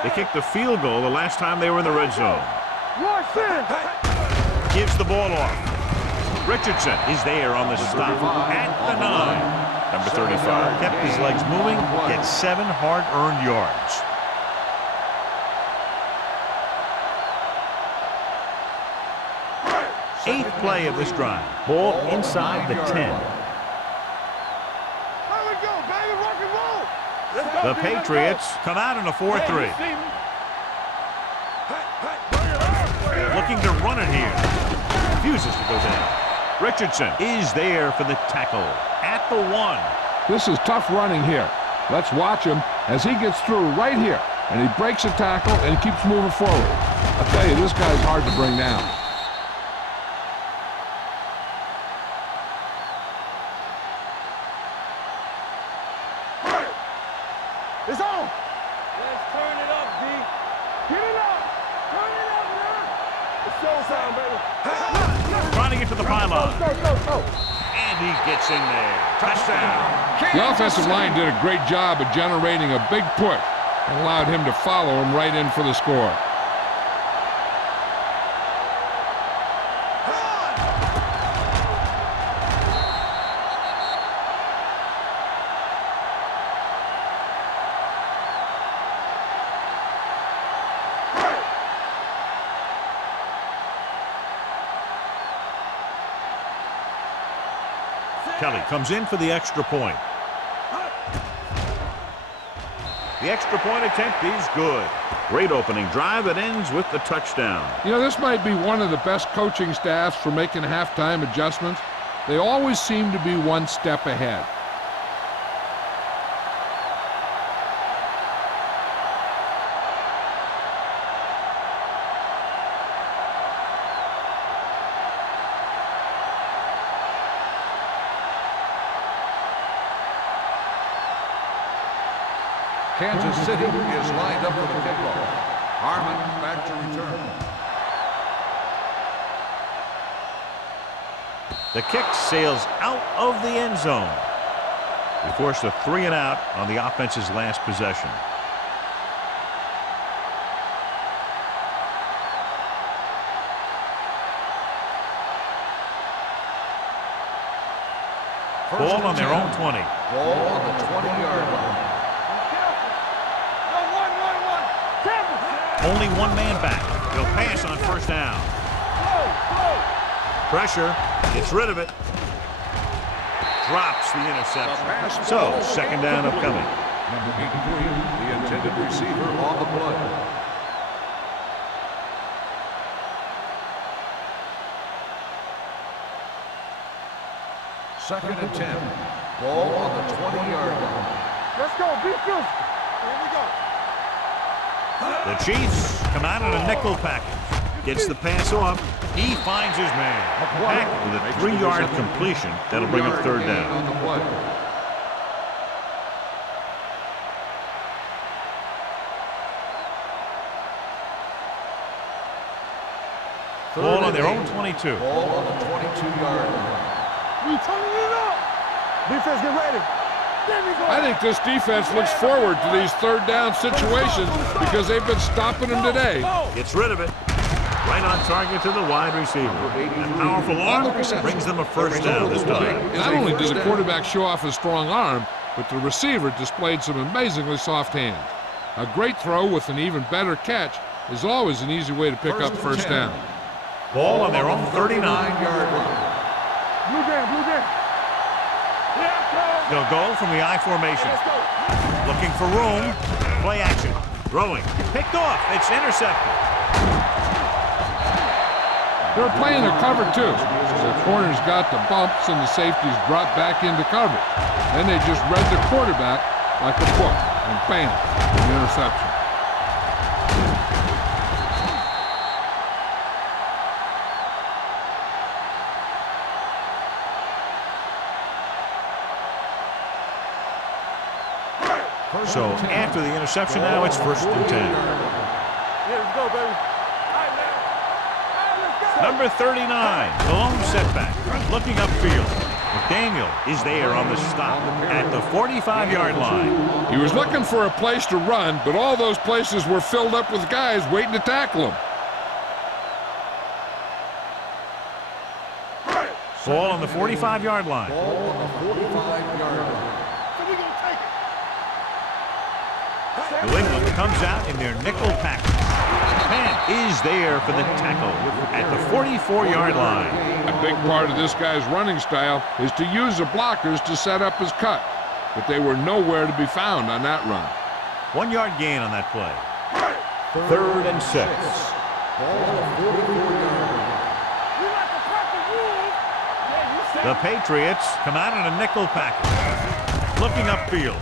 They kicked the field goal the last time they were in the red zone. Watch in. Gives the ball off. Richardson is there on the stop at the 9. Number 35 kept his legs moving, gets 7 hard-earned yards. Eighth play of this drive. Ball inside the 10. There we go, baby. Rock and roll. Let's go, The D, let's Patriots come out in a 4-3. Looking to run it here. Refuses to go down. Richardson is there for the tackle at the 1. This is tough running here. Let's watch him as he gets through right here. And he breaks a tackle and he keeps moving forward. I'll tell you, this guy's hard to bring down. It's on. Let's turn it up, D. Get it up. Turn it up now. It's showtime, baby. Trying to get to the pylon. Go. And he gets in there. Touchdown. The offensive line did a great job of generating a big push and allowed him to follow him right in for the score. Kelly comes in for the extra point. The extra point attempt is good. Great opening drive that ends with the touchdown. You know, this might be one of the best coaching staffs for making halftime adjustments. They always seem to be one step ahead. Kansas City is lined up for the kickoff. Harmon back to return. The kick sails out of the end zone. We forced a 3-and-out on the offense's last possession. Ball on their own 20. Ball on the 20-yard line. Only one man back. He'll pass on first down. Pressure. Gets rid of it. Drops the interception. So, second down upcoming. Number 83, the intended receiver on the play. Second and 10. Ball on the 20-yard line. Let's go. Be good. Here we go. The Chiefs come out in a nickel package. Gets the pass off. He finds his man. Back with a 3-yard completion. That'll bring up third down. On the play. Ball on their own 22. Ball on the 22-yard line. We turning it up. Defense, get ready. There we go. I think this defense looks forward to these third down situations because they've been stopping them today. Gets rid of it. Right on target to the wide receiver. That powerful arm brings them a first down this time. Not only did the quarterback show off his strong arm, but the receiver displayed some amazingly soft hands. A great throw with an even better catch is always an easy way to pick up first down. Ball on their own 39. 39-yard line. Blue game. Yeah, They'll go from the I formation. Let's go. Looking for room. Play action. Throwing. Picked off. It's intercepted. They're playing a cover too. So the corners got the bumps and the safeties brought back into coverage. Then they just read the quarterback like a book, and bam, an interception. So after the interception now, it's 1st and 10. Yeah, let's go, baby. All right, man. All right, let's go. Number 39, the lone setback, looking upfield. McDaniel is there on the stop at the 45-yard line. He was looking for a place to run, but all those places were filled up with guys waiting to tackle him. Ball on the 45-yard line. Ball on the 45-yard line. So we gonna take it. New England comes out in their nickel package. Penn is there for the tackle at the 44-yard line. A big part of this guy's running style is to use the blockers to set up his cut, but they were nowhere to be found on that run. 1-yard gain on that play. 3rd and 6. Ball on the 44-yard line. We like to crack the rules. Yeah, you said The Patriots come out in a nickel package. Looking upfield.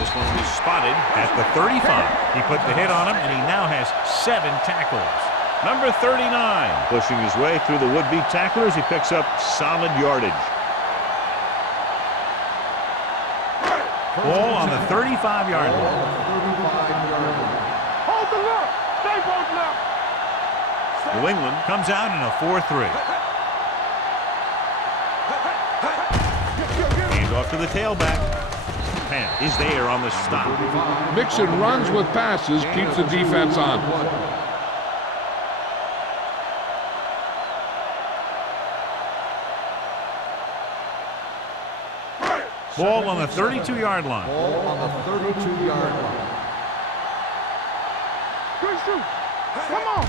This one will be spotted at the 35. He put the hit on him, and he now has 7 tackles. Number 39, pushing his way through the would-be tacklers. He picks up solid yardage. Ball on the 35-yard line. hold the look. Stay both now. New England comes out in a 4-3. Hand off to the tailback. Penn is there on the stop. Mixing runs with passes keeps the defense on. Ball on the 32-yard line. Ball on the 32-yard line. Good shoot. Come on.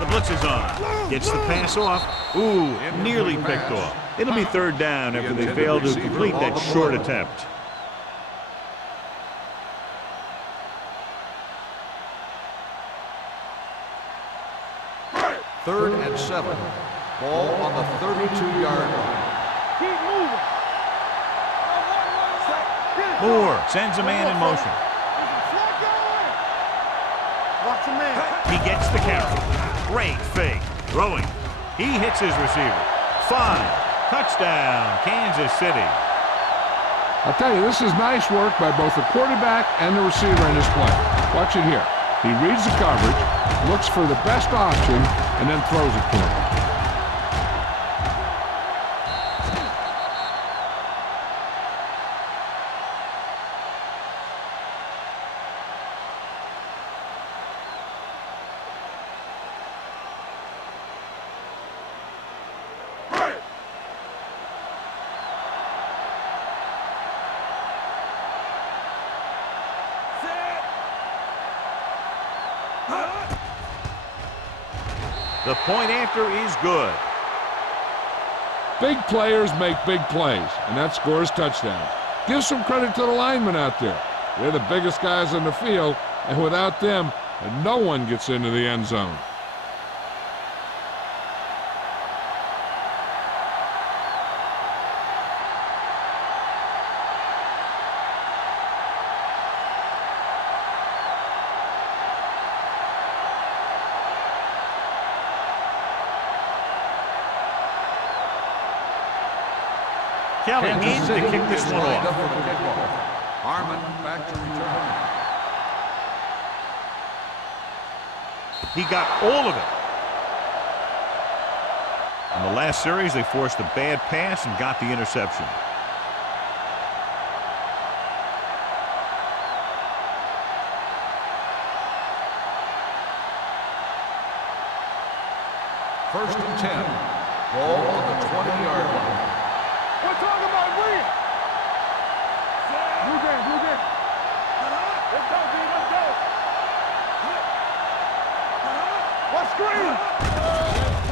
The blitz is on. Gets the pass off. Ooh, nearly picked off. It'll be 3rd down after they fail to complete that short attempt. Third and 7. Ball on the 32-yard line. Keep moving. Moore sends a man in motion. Watch your man. He gets the carry. Great fake. Throwing. He hits his receiver. 5. Touchdown, Kansas City. I'll tell you, this is nice work by both the quarterback and the receiver in this play. Watch it here. He reads the coverage, looks for the best option, and then throws it to him. The point after is good. Big players make big plays, and that scores touchdowns. Give some credit to the linemen out there. They're the biggest guys on the field, and without them, no one gets into the end zone. Kelly needs to kick this one off. Harmon back to return. He got all of it. In the last series, they forced a bad pass and got the interception. First and 10. Ball on the 20-yard line. We're talking about win. Blue game, blue game. Let's go, D, let's go. What screen?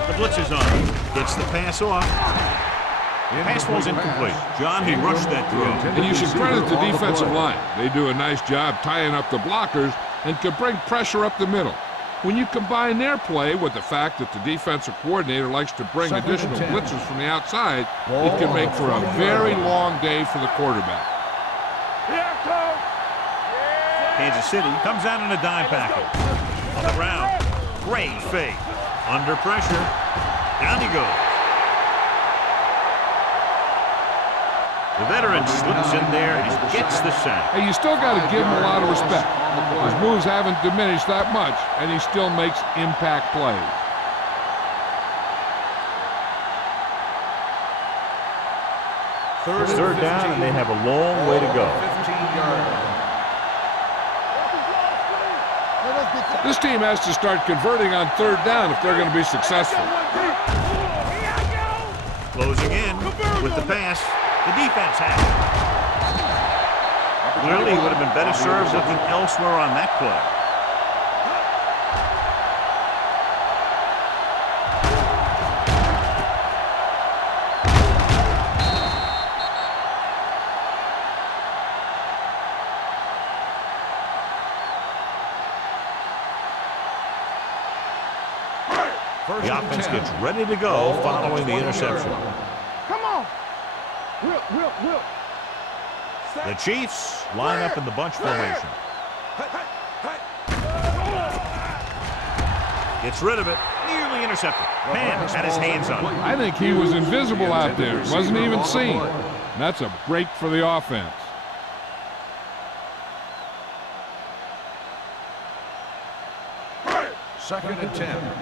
The blitz is on. Gets the pass off. The pass was incomplete. John, he rushed that throw. And you should credit the defensive line. They do a nice job tying up the blockers and can bring pressure up the middle. When you combine their play with the fact that the defensive coordinator likes to bring additional blitzes from the outside, it can make for a very long day for the quarterback. Kansas City comes out in a dime package. On the ground, great fake. Under pressure, down he goes. The veteran slips in there and gets the sack. Hey, you still got to give him a lot of respect. His moves haven't diminished that much, and he still makes impact plays. Third down, and they have a long way to go. 15-yard line. This team has to start converting on third down if they're going to be successful. Closing in with the pass. The defense has it. Clearly, he would have been better served looking elsewhere on that play. The offense gets ready to go following the interception. Come on. Will. The Chiefs line up in the bunch formation. Gets rid of it. Nearly intercepted. Man had his hands on it. I think he was invisible out there. Wasn't even seen. And that's a break for the offense. Second and 10.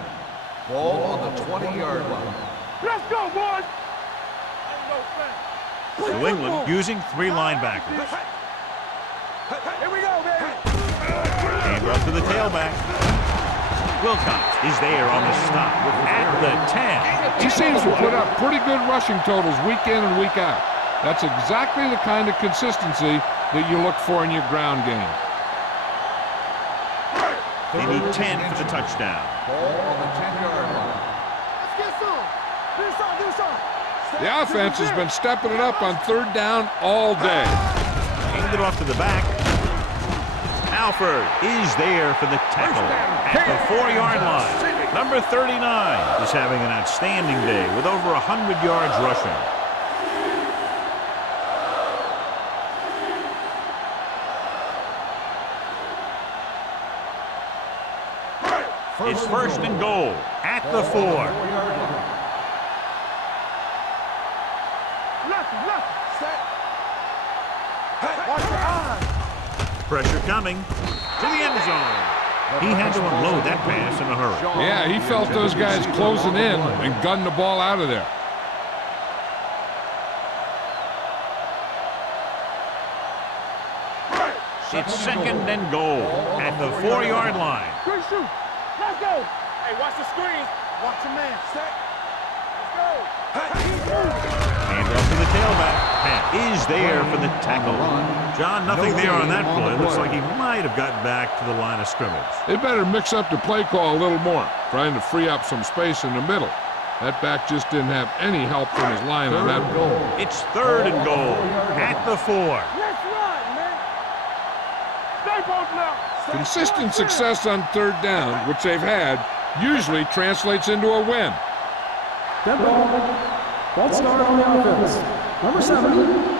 Ball on the 20-yard line. Let's go, boys. New England using three linebackers. Here we go, baby. Hand up to the tailback. Wilcox is there on the stop at the 10. He seems to put up pretty good rushing totals week in and week out. That's exactly the kind of consistency that you look for in your ground game. They need 10 for the touchdown. Ball on the 10-yard line. Let's get some. Do some. The offense has been stepping it up on third down all day. Hand it off to the back. Alford is there for the tackle at the 4-yard line. Number 39 is having an outstanding day with over 100 yards rushing. It's first and goal at the 4. Pressure coming to the end zone. He had to unload that pass in a hurry. Yeah, he felt those guys closing in and gunned the ball out of there. It's second and goal at the 4-yard line. Quick shoot. Let's go. Hey, watch the screen. Watch your man. Set. Let's go. Hand off to the tailback. Pat is there for the tackle. John, nothing there on that play. Looks like he might have gotten back to the line of scrimmage. They better mix up the play call a little more, trying to free up some space in the middle. That back just didn't have any help from his line on that goal. It's third and goal at the 4. Let's run, man. Stay posted up. Consistent success on third down, which they've had, usually translates into a win. Dead ball. Ball start on the offense. Number 7.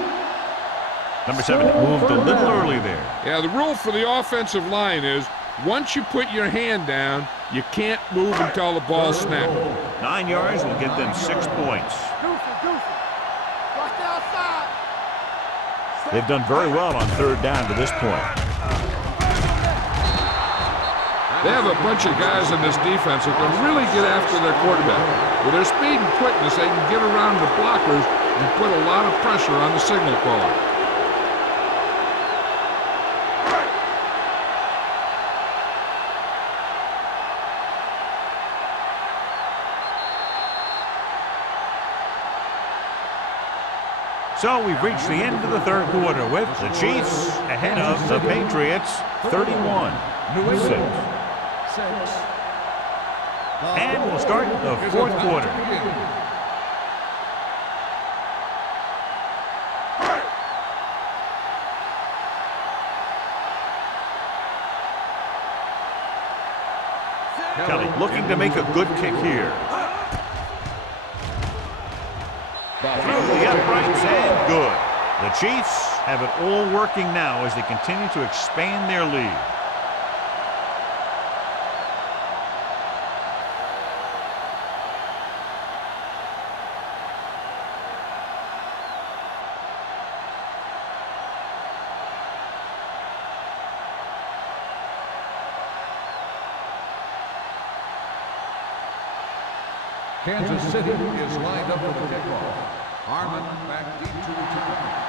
Number 7 moved a little early there. Yeah, the rule for the offensive line is once you put your hand down, you can't move until the ball snaps. 9 yards will get them 6 points. Goofy. Watch the outside. They've done very well on third down to this point. They have a bunch of guys in this defense that can really get after their quarterback. With their speed and quickness, they can get around the blockers and put a lot of pressure on the signal caller. So we've reached the end of the third quarter with the Chiefs ahead of the Patriots 31-6. And we'll start the fourth quarter. Kelly looking to make a good kick here. Through the uprights and good. The Chiefs have it all working now as they continue to expand their lead. Kansas City is lined up for the kickoff. Harmon back deep to return.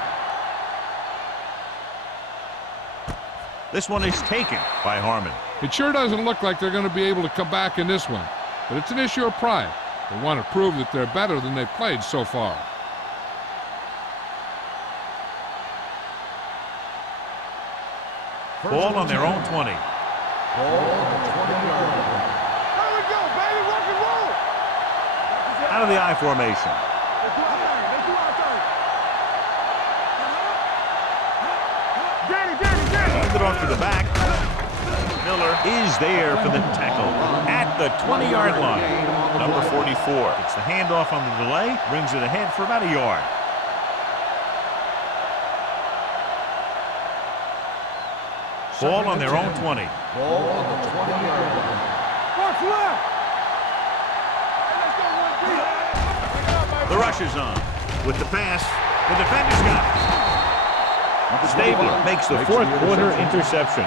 This one is taken by Harmon. It sure doesn't look like they're going to be able to come back in this one, but it's an issue of pride. They want to prove that they're better than they've played so far. Ball on their own 20. Ball on the 20-yard line. There we go, baby. Rock and roll. Out of the I formation. Let's do our thing. Let's do our thing. Danny. Hand it off to the back. Miller is there for the tackle at the 20-yard line. Number 44. It's the handoff on the delay. Brings it ahead for about a yard. Ball on their own 20. Ball on the 20-yard line. Watch left. Hey, let's go one deep. Pick it up, baby. The rush is on. With the pass, the defender's got it. Stabler makes the fourth quarter interception.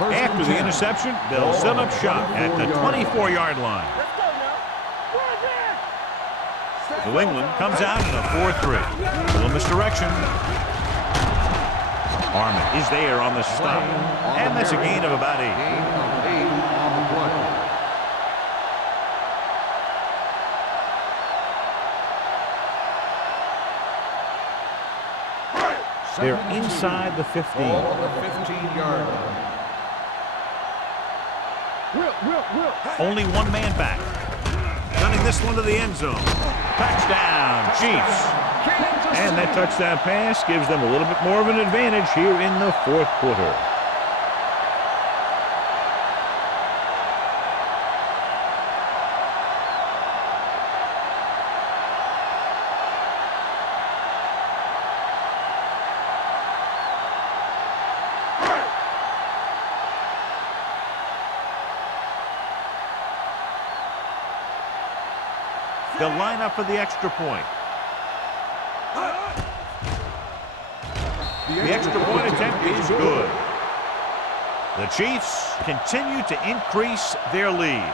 After the interception, they'll set up shop at the 24-yard line. Let's go now. Run there. New England comes out in a 4-3. Little misdirection. Harmon is there on the stop. And that's a gain of about 8. Gain of 8 on the play. They're inside the 15. Ball on the 15-yard line. Will. Only one man back. Gunning this one to the end zone. Touchdown, Chiefs. And that touchdown pass gives them a little bit more of an advantage here in the fourth quarter. They'll line up for the extra point. The extra point attempt is good. The Chiefs continue to increase their lead.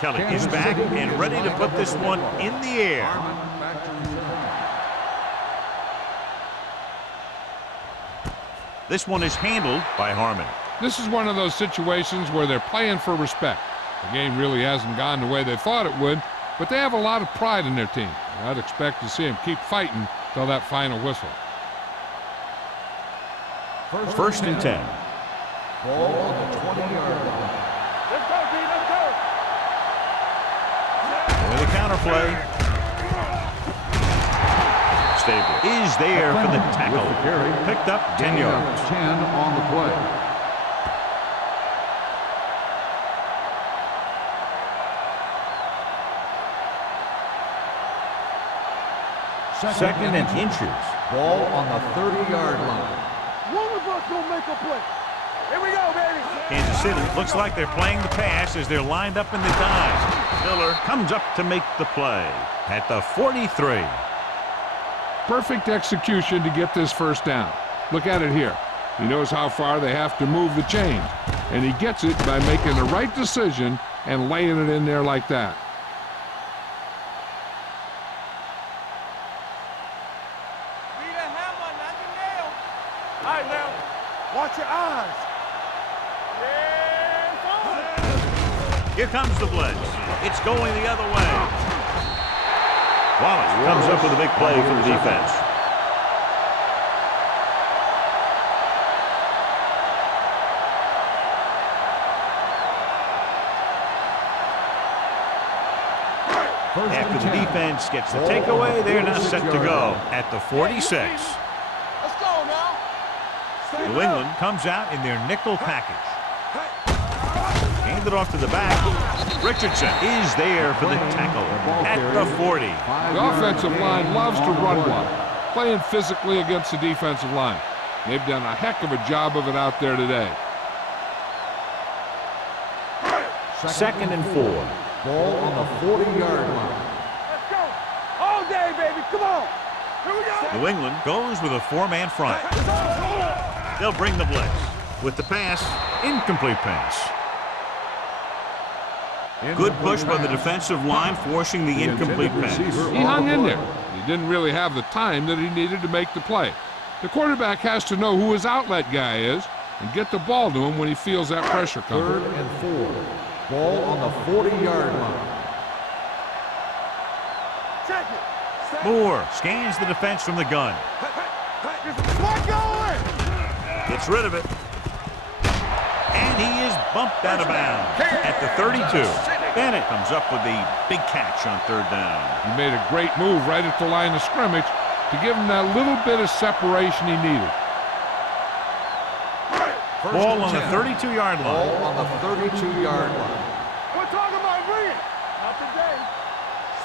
Kelly is back and ready to put this one in the air. This one is handled by Harmon. This is one of those situations where they're playing for respect. The game really hasn't gone the way they thought it would, but they have a lot of pride in their team. I'd expect to see them keep fighting till that final whistle. First and 10. Ball on the 20-yard line. Let's go, D. Let's go. With a counter play. Stabler is there for the tackle. Picked up 10 Gain of yards. 10 on the play. Second and inches. Ball on the 30-yard line. One of us gonna make a play. Here we go, baby. Kansas City looks like they're playing the pass as they're lined up in the dive. Miller comes up to make the play at the 43. Perfect execution to get this first down. Look at it here. He knows how far they have to move the chains, and he gets it by making the right decision and laying it in there like that. Be the hammer, not the Here comes the blitz. It's going the other way. Wallace comes up with a big play for the defense. After the defense gets the takeaway, they're now set to go at the 46. Let's go now. New England comes out in their nickel package. Hand it off to the back. Richardson is there for the tackle at the 40. The offensive line loves to run block, playing physically against the defensive line. They've done a heck of a job of it out there today. 2nd and 4. Ball on the 40-yard line. Let's go. All day, baby. Come on. Here we go. New England goes with a 4-man front. They'll bring the blitz. With the pass, incomplete pass. Good push by the defensive line, forcing the incomplete pass. He hung in there. He didn't really have the time that he needed to make the play. The quarterback has to know who his outlet guy is and get the ball to him when he feels that pressure coming. 3rd and 4. Ball on the 40-yard line. Check it. Moore scans the defense from the gun. What going? Gets rid of it. And he is bumped out of bounds at the 32. Bennett comes up with the big catch on 3rd down. He made a great move right at the line of scrimmage to give him that little bit of separation he needed. Ball on the 32-yard line. Ball on the 32-yard line. We're talking about bringing. Not today.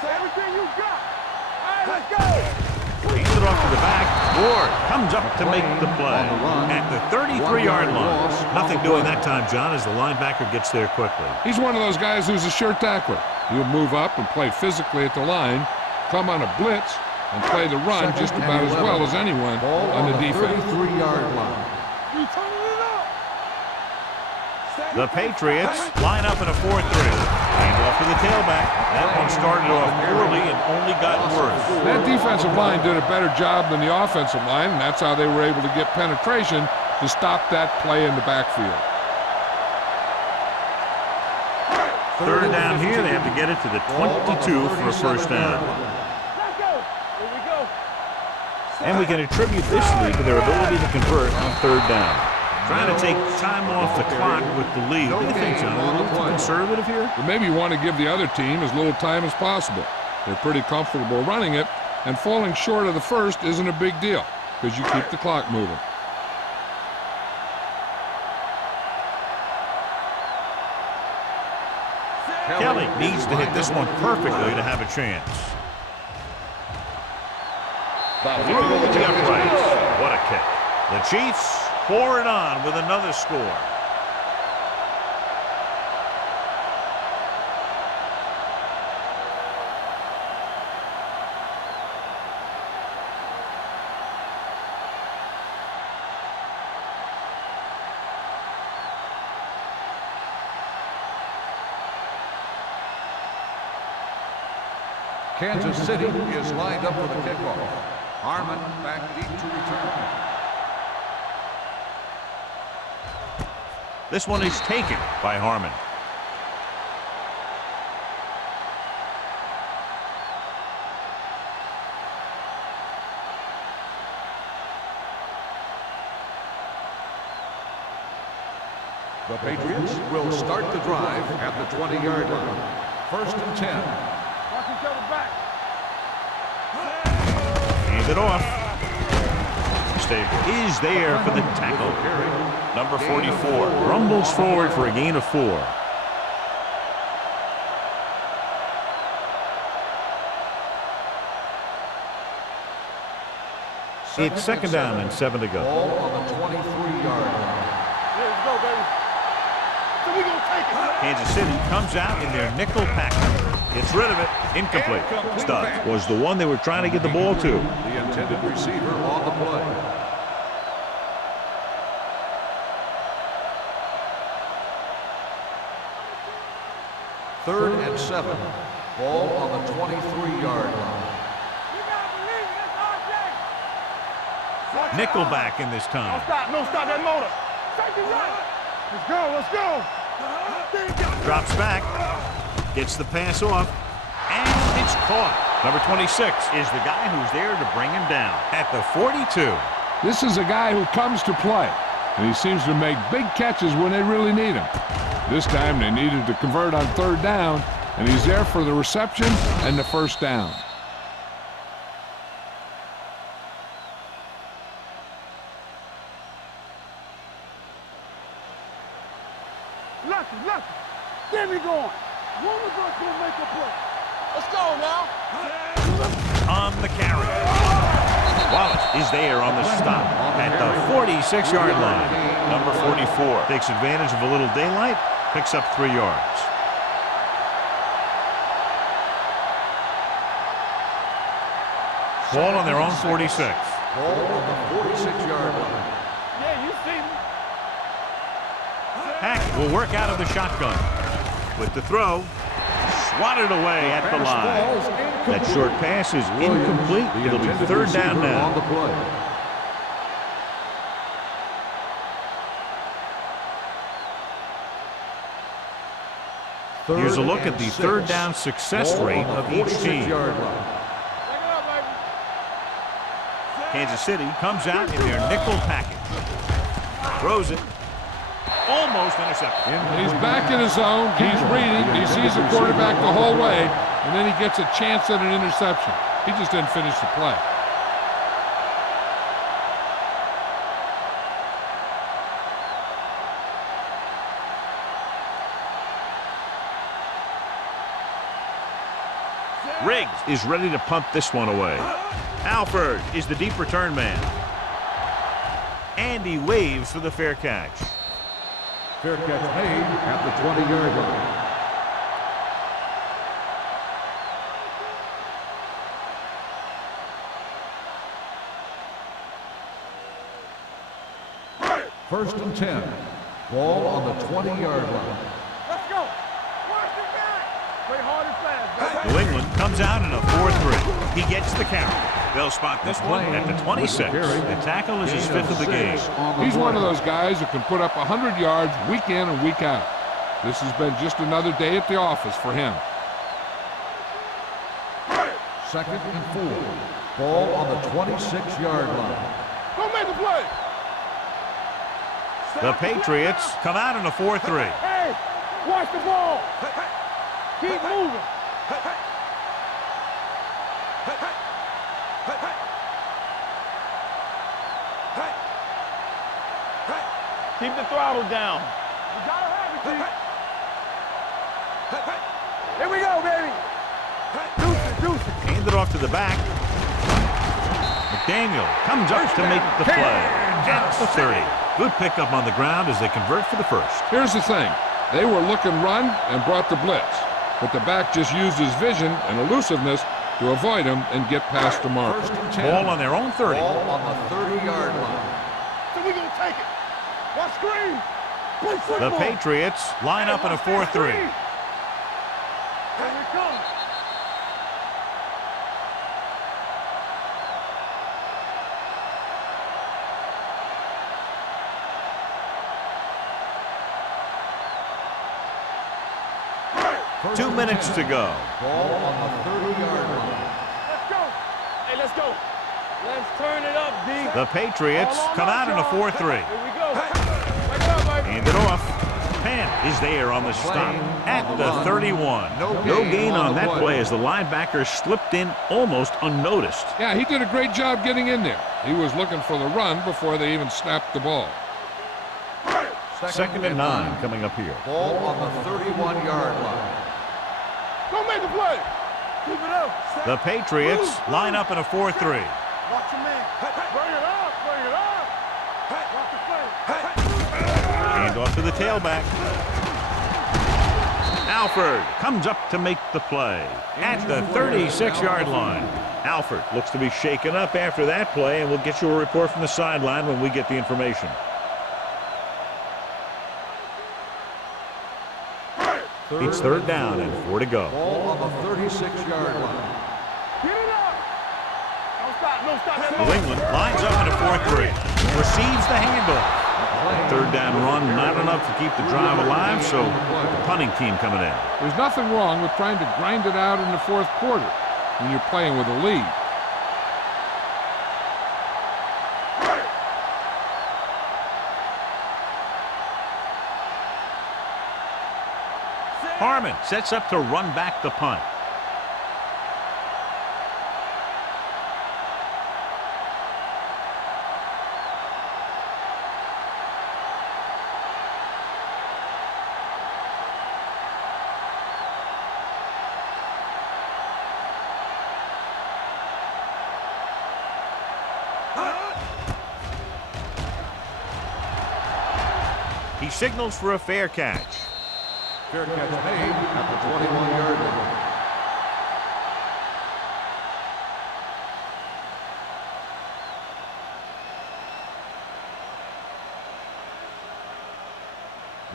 Say everything you got. All right, let's go. Hands it off to the back. Ward comes up to make the play at the 33-yard line. Nothing doing that time, John, as the linebacker gets there quickly. He's one of those guys who's a sure tackler. He'll move up and play physically at the line, come on a blitz, and play the run just about as well as anyone on the defense. 33-yard line. We turning it up. The Patriots line up in a 4-3. Hand off to the tailback. That one started off poorly and only got worse. That defensive line did a better job than the offensive line, and that's how they were able to get penetration to stop that play in the backfield. 3rd down here. They have to get it to the 22 for a first down. Let's go. Here we go. And we can attribute this lead to their ability to convert on 3rd down. Trying to take time off the clock with the lead. What do you think, John? A little too conservative here? But maybe you want to give the other team as little time as possible. They're pretty comfortable running it, and falling short of the first isn't a big deal because you keep the clock moving. Kelly needs to hit this one perfectly to have a chance. Through the uprights. What a kick. The Chiefs pour it on with another score. Kansas City is lined up for the kickoff. Harmon back deep to return. This one is taken by Harmon. The Patriots will start the drive at the 20-yard line. 1st and 10. Watch each other back. Hand it off. Stable is there for the tackle. Number 44 rumbles forward for a gain of 4. It's 2nd down and 7 to go. Ball on the 23-yard line. Let's go, baby. So we gonna take it. Kansas City comes out in their nickel package. Gets rid of it. Incomplete. Stud was the one they were trying to get the ball to. The intended receiver on the play. Third and 7. Ball on the 23-yard line. You gotta believe it. That's RJ. Nickelback in this time. No stop that motor. Take it right. Let's go. Let's go. Drops back. Gets the pass off. And it's caught. Number 26 is the guy who's there to bring him down at the 42. This is a guy who comes to play, and he seems to make big catches when they really need him. This time they needed to convert on third down, and he's there for the reception and the first down. Lucky. Get me going. One of us will make a play. Let's go now. On the carry. Wallace is there on the stop at the 46-yard line. Number 44 takes advantage of a little daylight, picks up 3 yards. Ball on their own 46. Ball on the 46-yard line. Yeah, you see me. Hackett will work out of the shotgun. With the throw, swatted away at the line. That short pass is incomplete. It'll be third down now. On the play. Here's a look at the third down success rate of each team. Kansas City comes out in their nickel package. Throws it. Almost intercepted. He's back in his zone. He's reading. He sees the quarterback the whole way, and then he gets a chance at an interception. He just didn't finish the play. Riggs is ready to punt this one away. Alford is the deep return man. And he waves for the fair catch. Fair catch made at the 20-yard line. First and 10. Ball on the 20-yard line. Let's go. Watch the back. Play hard and fast. New England comes out in a 4-3. He gets the carry. They'll spot this one at the 26. The tackle is his 5th of the game. He's one of those guys who can put up 100 yards week in and week out. This has been just another day at the office for him. Second and 4. Ball on the 26-yard line. Go make the play. The Patriots come out in a 4-3. Hey, watch the ball. Keep moving. Keep the throttle down. You gotta have it, Chief. Here we go, baby. Deuce it. Hand it off to the back. McDaniel comes up to make the play. At the 30. Good pickup on the ground as they convert for the first. Here's the thing. They were looking run and brought the blitz, but the back just used his vision and elusiveness to avoid him and get past the mark. First and 10. Ball on their own 30. Ball on the 30-yard line. So we gonna take it. Watch screen. Play football. The Patriots line up in a 4-3. Here we come. First 2 and minutes 10. to go. Ball on the 30-yard line. Let's go. Hey, let's go. Let's turn it up, D. The Patriots come out in a 4-3. Here we go. Break it up, baby. Hand it off. Penn is there on the stop at the 31. No gain on that play as the linebacker slipped in almost unnoticed. Yeah, he did a great job getting in there. He was looking for the run before they even snapped the ball. Second and 9 coming up here. Ball on the 31-yard line. Go make the play. Keep it up. The Patriots line up in a 4-3. Watch your man. Bring it up. Bring it up. Watch the play. Hand off to the tailback. Alford comes up to make the play at the 36-yard line. Alford looks to be shaken up after that play, and we'll get you a report from the sideline when we get the information. It's third down and 4 to go. Ball on the 36-yard line. Get it up. Don't stop. Don't stop. New England lines up in a 4-3. Receives the handoff. Third down run, not enough to keep the drive alive, so the punting team coming in. There's nothing wrong with trying to grind it out in the fourth quarter when you're playing with a lead. Harmon sets up to run back the punt. He signals for a fair catch. Fair catch made at the 21-yard line.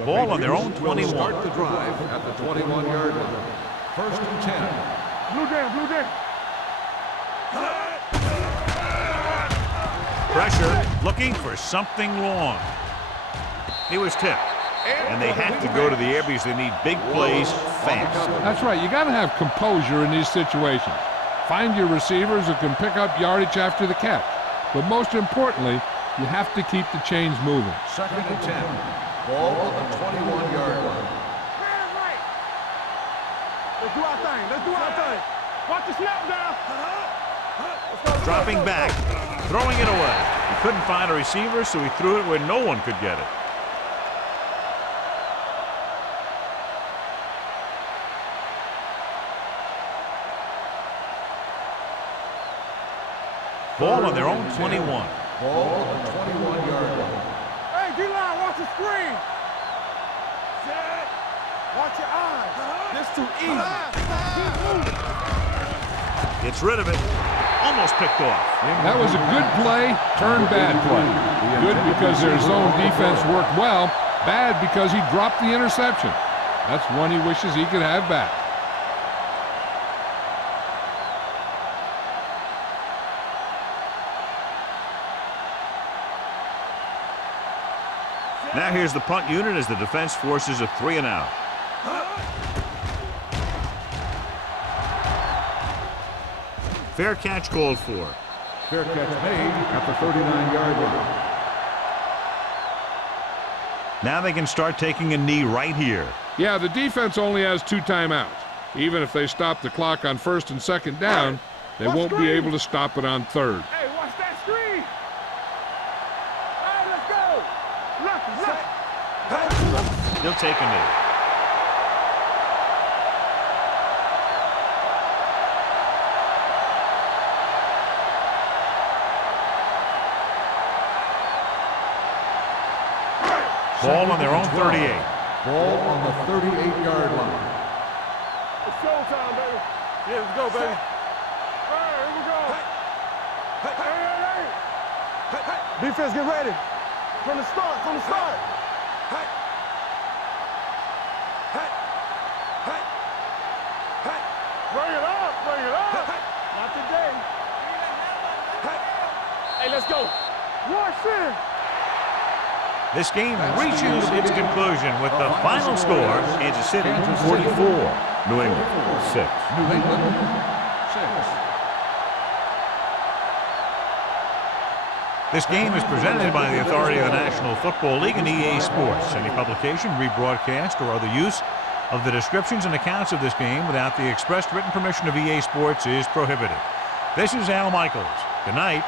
Ball on their own 21. Start the drive at the 21-yard line. First and 10. Blue down, blue down. Pressure, looking for something long. He was tipped, and they have to go to the air because they need big plays fast. That's right. You got to have composure in these situations. Find your receivers who can pick up yardage after the catch. But most importantly, you have to keep the chains moving. Second and 10. Ball on the 21-yard line. Man, right. Let's do our thing. Let's do our thing. Watch the snap down. Dropping back, throwing it away. He couldn't find a receiver, so he threw it where no one could get it. Ball on their own 21. Ball on the 21-yard line. Hey, D-line, watch the screen. Set. Watch your eyes. This too easy. Keep moving. Gets rid of it. Almost picked off. That was a good play, turned bad play. Good because their zone defense worked well. Bad because he dropped the interception. That's one he wishes he could have back. Now here's the punt unit as the defense forces a 3-and-out. Fair catch called for. Fair catch made at the 39-yard line. Now they can start taking a knee right here. Yeah, the defense only has 2 timeouts. Even if they stop the clock on first and second down, they won't be able to stop it on third. Hey, watch that screen. All right, let's go. Look. He'll take a knee. Ball on their own 38. Ball on the 38-yard line. It's showtime, baby. Yeah, let's go, baby. All right, here we go. Hey. Defense, get ready. From the start, Bring it up. Not today. Hey, let's go. Rush in. This game reaches its conclusion with the final score, Kansas City 44, New England 6. New England 6. This game is presented by the authority of the National Football League and EA Sports. Any publication, rebroadcast, or other use of the descriptions and accounts of this game without the expressed written permission of EA Sports is prohibited. This is Al Michaels. Good night.